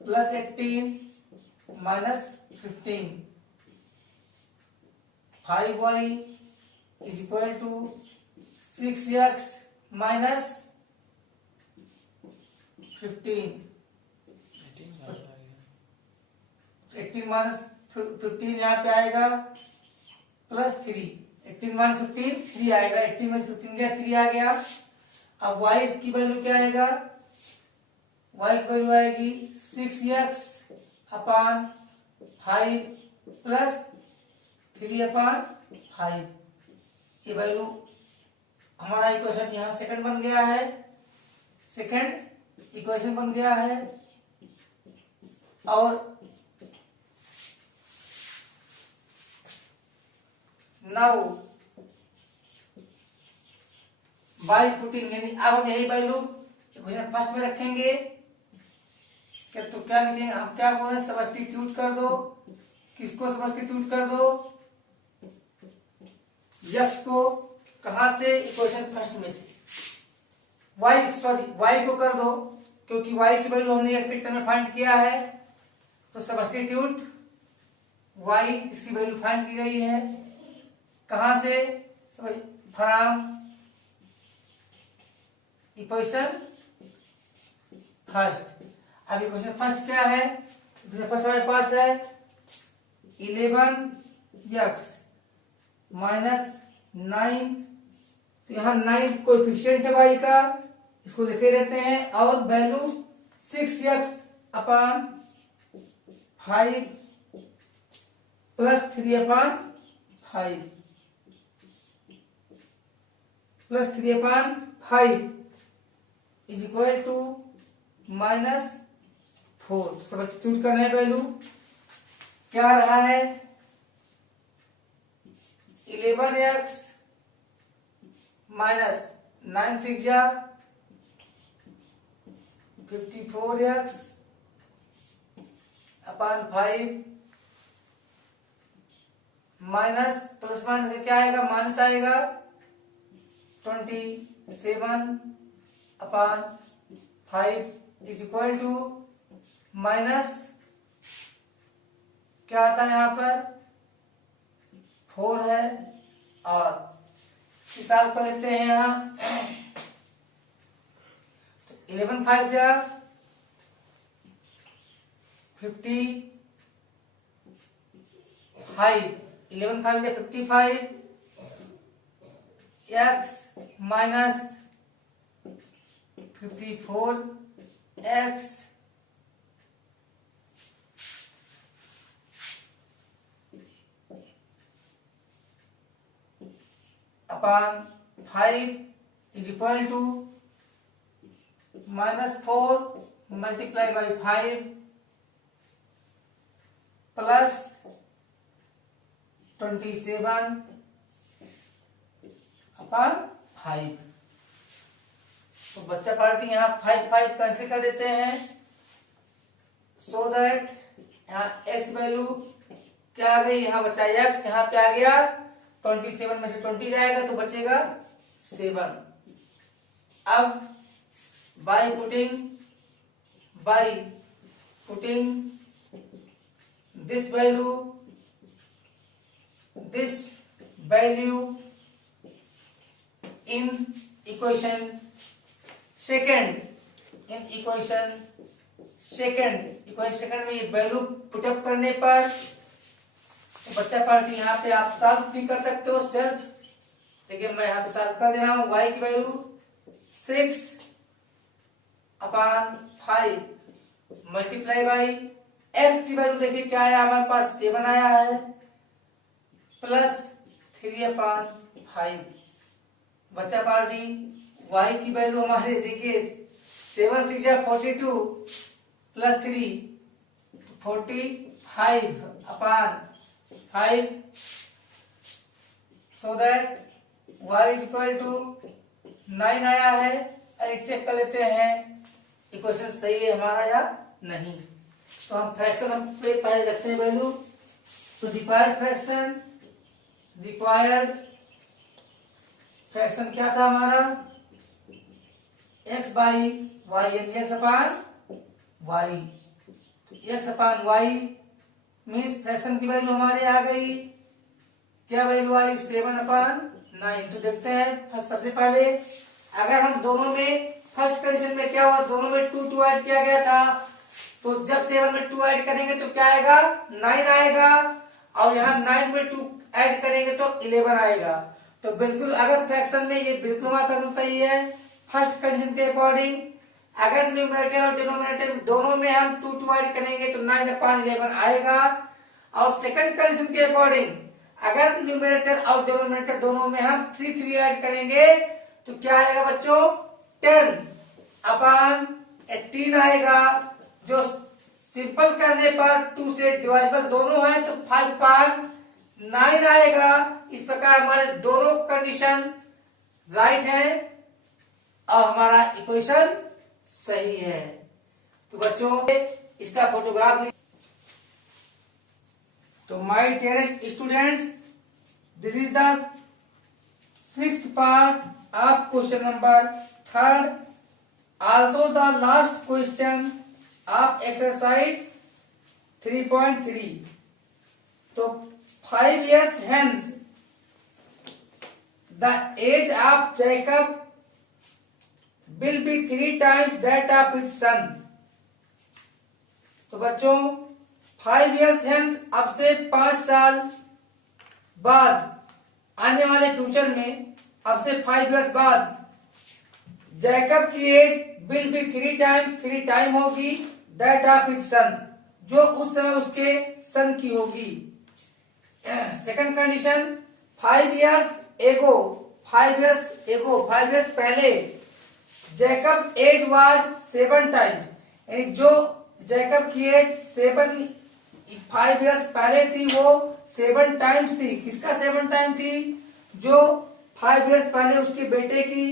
plus 18 minus 15, 5y is equal to 6x minus 15, 18 minus 15 यहाँ पे आएगा प्लस 3, 18 माइनस 15 3 आएगा, 18 माइनस 15 गया 3 आ गया। अब y की वैल्यू क्या आएगा, y की वैल्यू आएगी 6x अपान 5 प्लस 3 अपान 5। ये वैल्यू हमारा इक्वेशन यहाँ सेकंड बन गया है, सेकंड इक्वेशन बन गया है। और नाउ बाय पुटिंग, यानी अब हम यही वैल्यू इक्वेशन फर्स्ट में रखेंगे। क्या तो क्या लिखेंगे हम, क्या बोले सब्स्टिट्यूट कर दो, किसको सब्स्टिट्यूट कर दो, x को, कहां से, इक्वेशन फर्स्ट में से, y को कर दो, क्योंकि y की वैल्यू हमने एक्स वेक्टर में फाइंड किया है, तो सब्स्टिट्यूट y इसकी वैल्यू फाइंड की गई है, कहां से, फ्रॉम इक्वेशन फर्स्ट। अब इक्वेशन फर्स्ट क्या है, इक्वेशन फर्स्ट हमारे पास है 11x माइनस 9, तो यहाँ 9 कोएफिशिएंट है y का, इसको लिखे रहते हैं, और value 6x upon 5 plus 3 upon 5 plus 3 upon 5 is equal to minus 4। Substitute करना है, वैल्यू क्या आ रहा है 11x माइनस 9 6 जा 54x अपान 5 माइनस प्लस माइनस का क्या आएगा, माइनस आएगा 27 upon 5 is equal to minus क्या आता है यहाँ पर 4 है, और सॉल्व कर लेते हैं यहाँ। तो 11 5 जा 55, 11 5 जा 55 x minus 54 x upon 5 is equal to minus 4 multiply by 5 plus 27 upon 5। तो बच्चा पार्टी यहाँ 5 5 कैंसिल कर देते हैं, सो दैट यहाँ x वैल्यू क्या आ गई, यहाँ बचा x, यहाँ पे आ गया 27 में से 20 जाएगा तो बचेगा 7। अब by putting this value in equation second equal second में ये वैल्यू पुटअप करने पर तो बच्चा पार्टी यहाँ पे आप सॉल्व भी कर सकते हो सेल्फ। देखिए मैं यहाँ पे सॉल्व कर दे रहा हूँ। y की वैल्यू 6/5 मल्टीप्लाई बाई x की वैल्यू देखिए क्या आया हमारे पास 7 आया है प्लस 3/5। बच्चा पार्टी y की वैल्यू हमारे देखिए 7 6 42 plus 3 45/5 so that y is equal to 9 आया है। चेक कर लेते हैं इक्वेशन सही है हमारा या नहीं। तो हम फ्रैक्शन हम पे पहले रखते हैं वैल्यू। तो रिक्वायर्ड फ्रैक्शन क्या था हमारा x बाई वाई यानी x upon y. x upon y means fraction की वैल्यू हमारे आ गई क्या वैल्यू आई 7/9। तो देखते हैं सबसे पहले अगर हम दोनों में फर्स्ट कंडीशन में क्या हुआ दोनों में 2 ऐड किया गया था तो जब 7 में 2 ऐड करेंगे तो क्या आएगा 9 आएगा और यहाँ 9 में 2 ऐड करेंगे तो 11 आएगा। तो बिल्कुल अगर फ्रैक्शन में ये बिल्कुल हमारा फ्रैक्शन सही है फर्स्ट कंडीशन के अकॉर्डिंग। अगर न्यूमरेटर और डिनोमिनेटर दोनों में हम 2 ऐड करेंगे तो 9/11 आएगा। और सेकंड कंडीशन के अकॉर्डिंग अगर न्यूमरेटर और डिनोमिनेटर दोनों में हम 3 ऐड करेंगे तो क्या आएगा बच्चों 10/18 आएगा जो सिंपल करने पर 2 से डिवाइडेबल दोनों है तो 5/9 आएगा। इस प्रकार हमारे दोनों कंडीशन राइट है और हमारा इक्वेशन सही है। तो बच्चों इसका फोटोग्राफ तो my dearest students this is the 6th part of question number 3rd, also the last question of exercise 3.3। तो 5 years hence the age of Jacob will be 3 times that of his son। तो बच्चों 5 years hence अब से 5 साल बाद आने वाले फ्यूचर में अब से 5 इयर्स बाद जैकब की एज विल बी 3 टाइम होगी दैट ऑफ हिज सन जो उस समय उसके सन की होगी। सेकंड कंडीशन 5 इयर्स पहले जैकब एज वाज 7 टाइम्स यानी जो जैकब की एज 5 इयर्स पहले थी वो 7 टाइम्स थी। किसका 7 टाइम थी जो 5 इयर्स पहले उसके बेटे की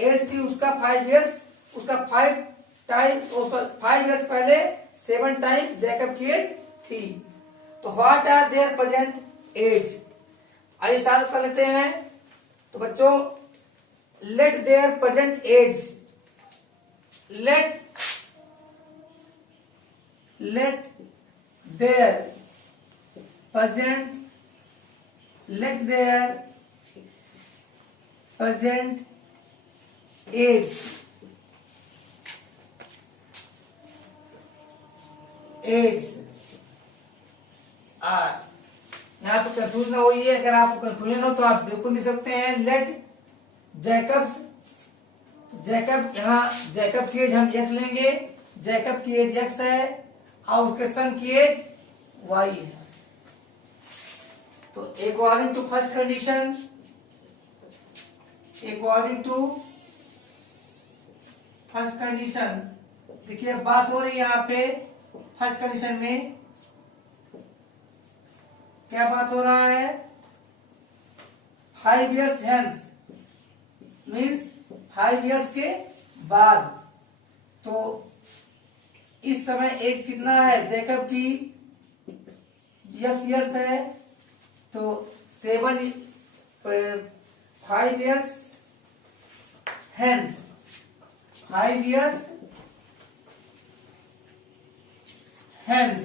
एज थी उसका 5 इयर्स उसका 5 इयर्स पहले 7 टाइम जैकब की एज थी। तो what are their present age आइए सॉल्व कर लेते हैं। तो बच्चों let their present age let their present age यहाँ पे कंफ्यूज ना होइए। अगर आपको कंफ्यूजन हो तो आप बिल्कुल लिख सकते हैं लेट जैकब यहाँ जैकब की एज हम x लेंगे। जैकब की एज x है और उसके सन की एज y है। तो अकॉर्डिंग टू फर्स्ट कंडीशन देखिए बात हो रही है यहाँ पे फर्स्ट कंडीशन में क्या बात हो रहा है 5 इयर्स हेंस मीन्स 5 इयर्स के बाद। तो इस समय एज कितना है जैकब की x इयर्स है तो 5 years hence 5 years hence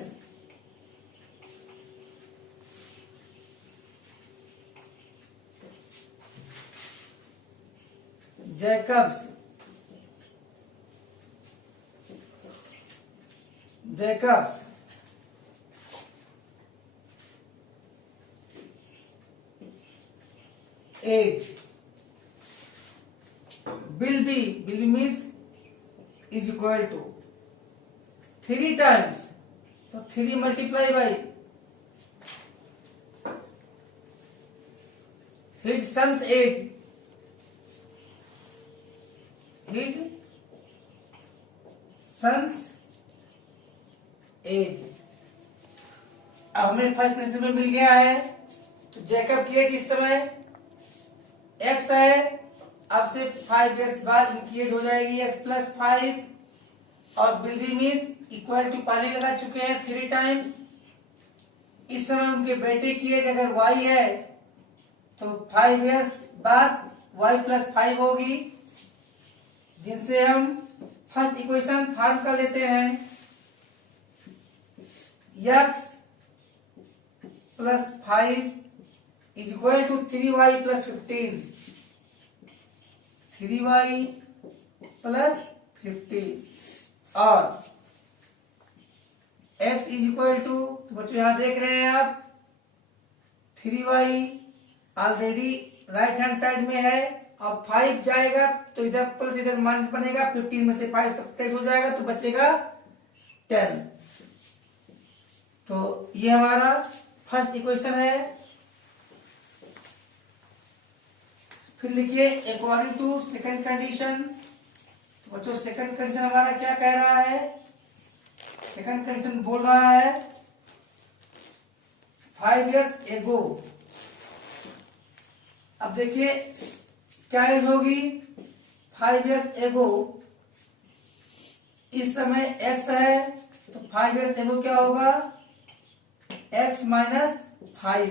Jacob's Jacob's age will be means is equal to 3 times, तो 3 multiply by his son's age, his son's age। अब हमें फर्स्ट प्रिंसिपल में मिल गया है, तो जैकब की एज इस समय x है, अब से 5 इयर्स बाद इनकी एज हो जाएगी x प्लस 5 और will be means equal to पहले लगा चुके हैं 3 टाइम्स। इस समय उनके बेटे की एज अगर y है तो 5 इयर्स बाद y प्लस 5 होगी, जिनसे हम फर्स्ट इक्वेशन फॉर्म कर लेते हैं। x plus 5 is equal to 3y plus 15, 3y plus 15 और x इज इक्वल टू, तो बच्चों यहां देख रहे हैं आप 3y already right hand side में है और 5 जाएगा तो इधर प्लस इधर माइनस बनेगा, 15 में से 5 सब्ट्रैक्ट हो जाएगा तो बचेगा 10। तो ये हमारा फर्स्ट इक्वेशन है। फिर लिखिए अकॉर्डिंग टू सेकंड कंडीशन। तो बच्चों सेकंड कंडीशन हमारा क्या कह रहा है? सेकंड कंडीशन बोल रहा है 5 इयर्स एगो। अब देखिए क्या एज होगी 5 इयर्स एगो, इस समय x है तो 5 इयर्स एगो क्या होगा x माइनस 5,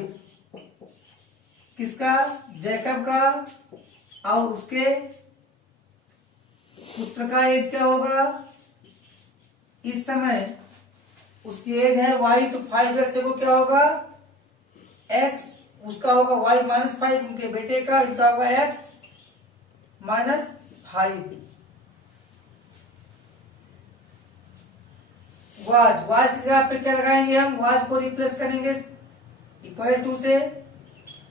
किसका? जैकब का। और उसके पुत्र का एज क्या होगा? इस समय उसकी एज है y, तो 5 इयर्स एगो क्या होगा x, उसका होगा y माइनस 5, उनके बेटे का इनका होगा x माइनस 5। वाज की जगह पे क्या लगाएंगे हम? वाज को रिप्लेस करेंगे इक्वल टू से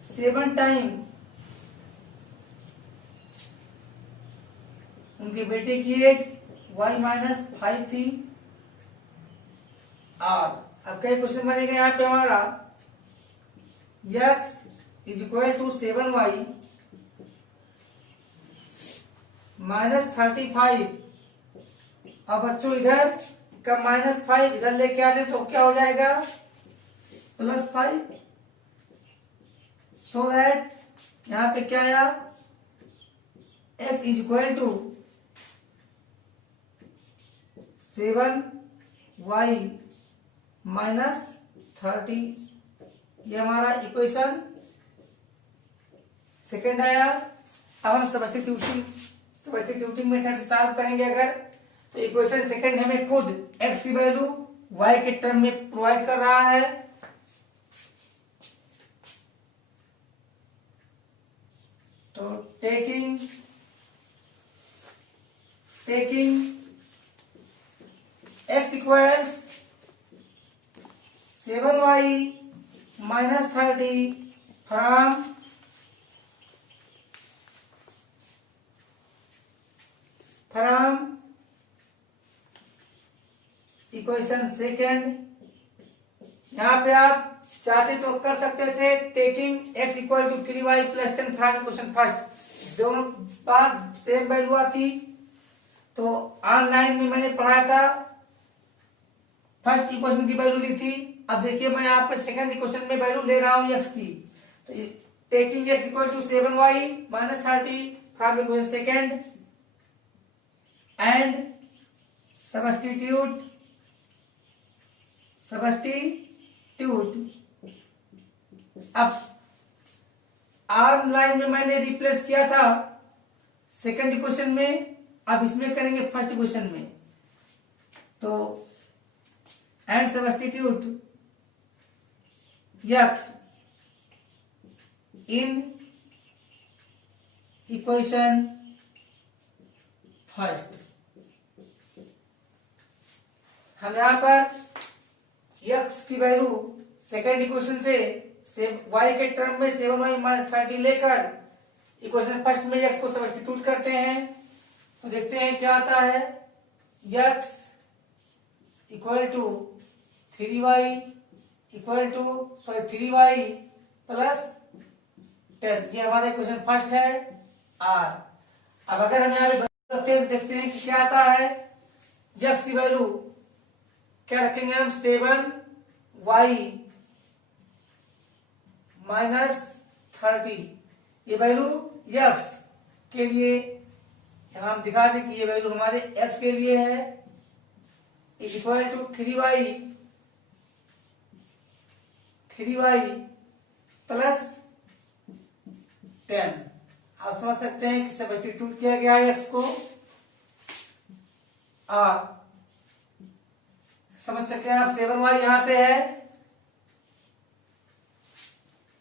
7 टाइम उनके बेटे की एज y माइनस 5 थी। और अब कई क्वेश्चन बनेगा यहाँ पे हमारा x is equal to 7y minus 35। अब बच्चों इधर का माइनस 5 इधर लेके आ जाए तो क्या हो जाएगा प्लस 5, सो दैट यहां पे क्या आया x is equal to 7y minus 30। ये हमारा इक्वेशन सेकंड आया। अब हम सब्स्टिट्यूटिंग मेथड से सॉल्व करेंगे अगर, तो इक्वेशन सेकंड हमें खुद x की वैल्यू y के टर्म में प्रोवाइड कर रहा है। तो taking x equals 7y minus 30 from equation second. यहां पे आप चाहते तो कर सकते थे taking x equal to 3y plus 10 from equation first, दोनों बार सेम वैल्यू आती। तो ऑनलाइन में मैंने पढ़ाया था, फर्स्ट इक्वेशन की वैल्यू ली थी। अब देखिए मैं यहाँ पे सेकंड इक्वेशन में वैल्यू ले रहा हूं x की। तो taking x equal to 7y minus 30 from equation second and substitute अब ऑनलाइन में मैंने रिप्लेस किया था सेकंड इक्वेशन में, अब इसमें करेंगे फर्स्ट इक्वेशन में। तो and substitute x in equation first. हम यहाँ पर x की वैल्यू सेकेंड इक्वेशन से y के टर्म में 7y माइनस 30 लेकर इक्वेशन फर्स्ट में x को सब्स्टिट्यूट करते हैं तो देखते हैं क्या आता है। x equal to 3y equal to 3y plus 10, ये हमारा इक्वेशन फर्स्ट है r। अब अगर हम यहाँ पे रखते हैं तो देखते हैं कि क्या आता है। x की वैल्यू क्या रखेंगे हम, 7y माइनस 30, ये वैल्यू x के लिए यहां हम दिखा दें कि ये वैल्यू हमारे x के लिए है, इक्वल टू 3y प्लस 10। आप समझ सकते हैं कि सब्स्टिट्यूट किया गया है x को, समझ सकते हैं आप। 7y यहाँ पे है,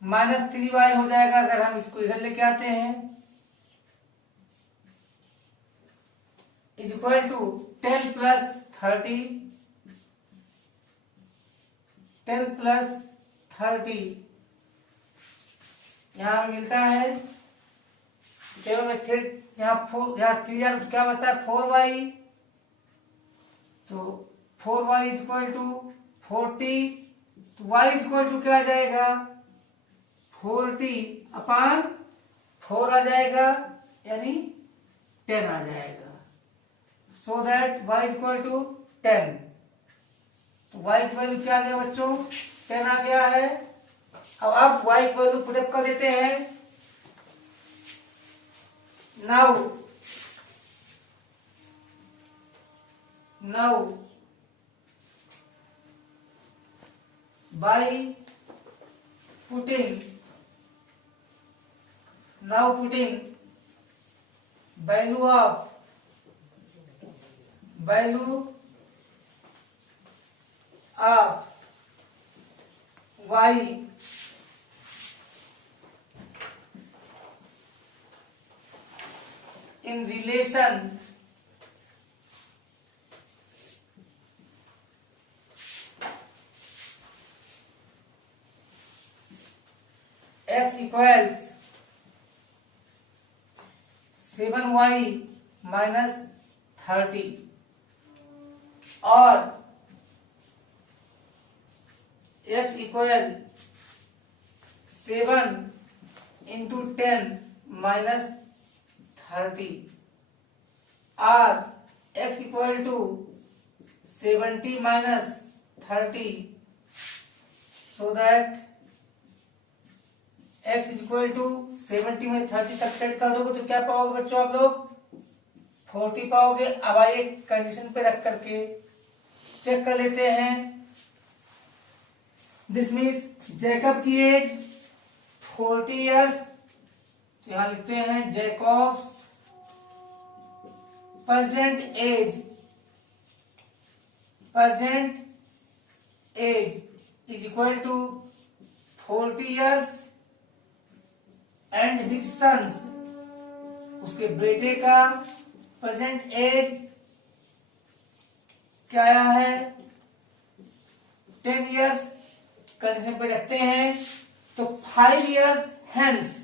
माइनस 3y हो जाएगा अगर हम इसको इधर लेके आते हैं, is equal to 10 plus 30, 10 plus 30 यहाँ मिलता है 7 में यहाँ 4, यहाँ 3 क्या बचता है 4y, तो 4y इज इक्वल टू 40, तो y इज इक्वल टू क्या आ जाएगा 40 अपान 4 आ जाएगा, यानी 10 आ जाएगा। So that y is equal to 10, तो y की वैल्यू क्या आ गया बच्चों 10 आ गया है। अब आप y की वैल्यू पुटअप कर देते हैं। Now by putting value of y in relation x equals 7y minus 30 और x इक्वल 7 इंटू 10 माइनस 30 और x equal to 70 minus 30, so that x is equal to 70 में 30 तक सेट कर दोगे तो क्या पाओगे बच्चों आप लोग 40 पाओगे। अब आइए कंडीशन पे रख करके चेक कर लेते हैं। दिस मीन्स जैकब की एज 40 इयर्स, तो यहां लिखते हैं Jacob's present age is equal to 40 years and his sons, उसके बेटे का प्रेजेंट एज क्या आया है 10 इयर्स। कंडीशन पे रखते हैं तो 5 इयर्स हेंस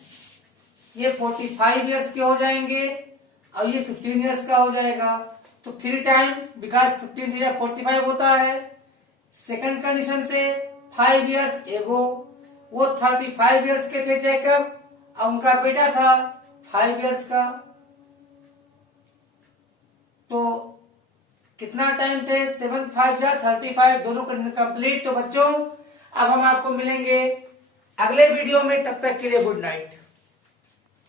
ये 45 इयर्स के हो जाएंगे और ये 15 इयर्स का हो जाएगा, तो 3 टाइम बिकॉज 15 या 45 होता है। सेकंड कंडीशन से 5 इयर्स एगो, वो 35 इयर्स के थे जैकब और उनका बेटा था 5 इयर्स का, तो कितना टाइम थे 7 5 या 35, दोनों कंडीशन कंप्लीट। तो बच्चों अब हम आपको मिलेंगे अगले वीडियो में, तब तक के लिए गुड नाइट।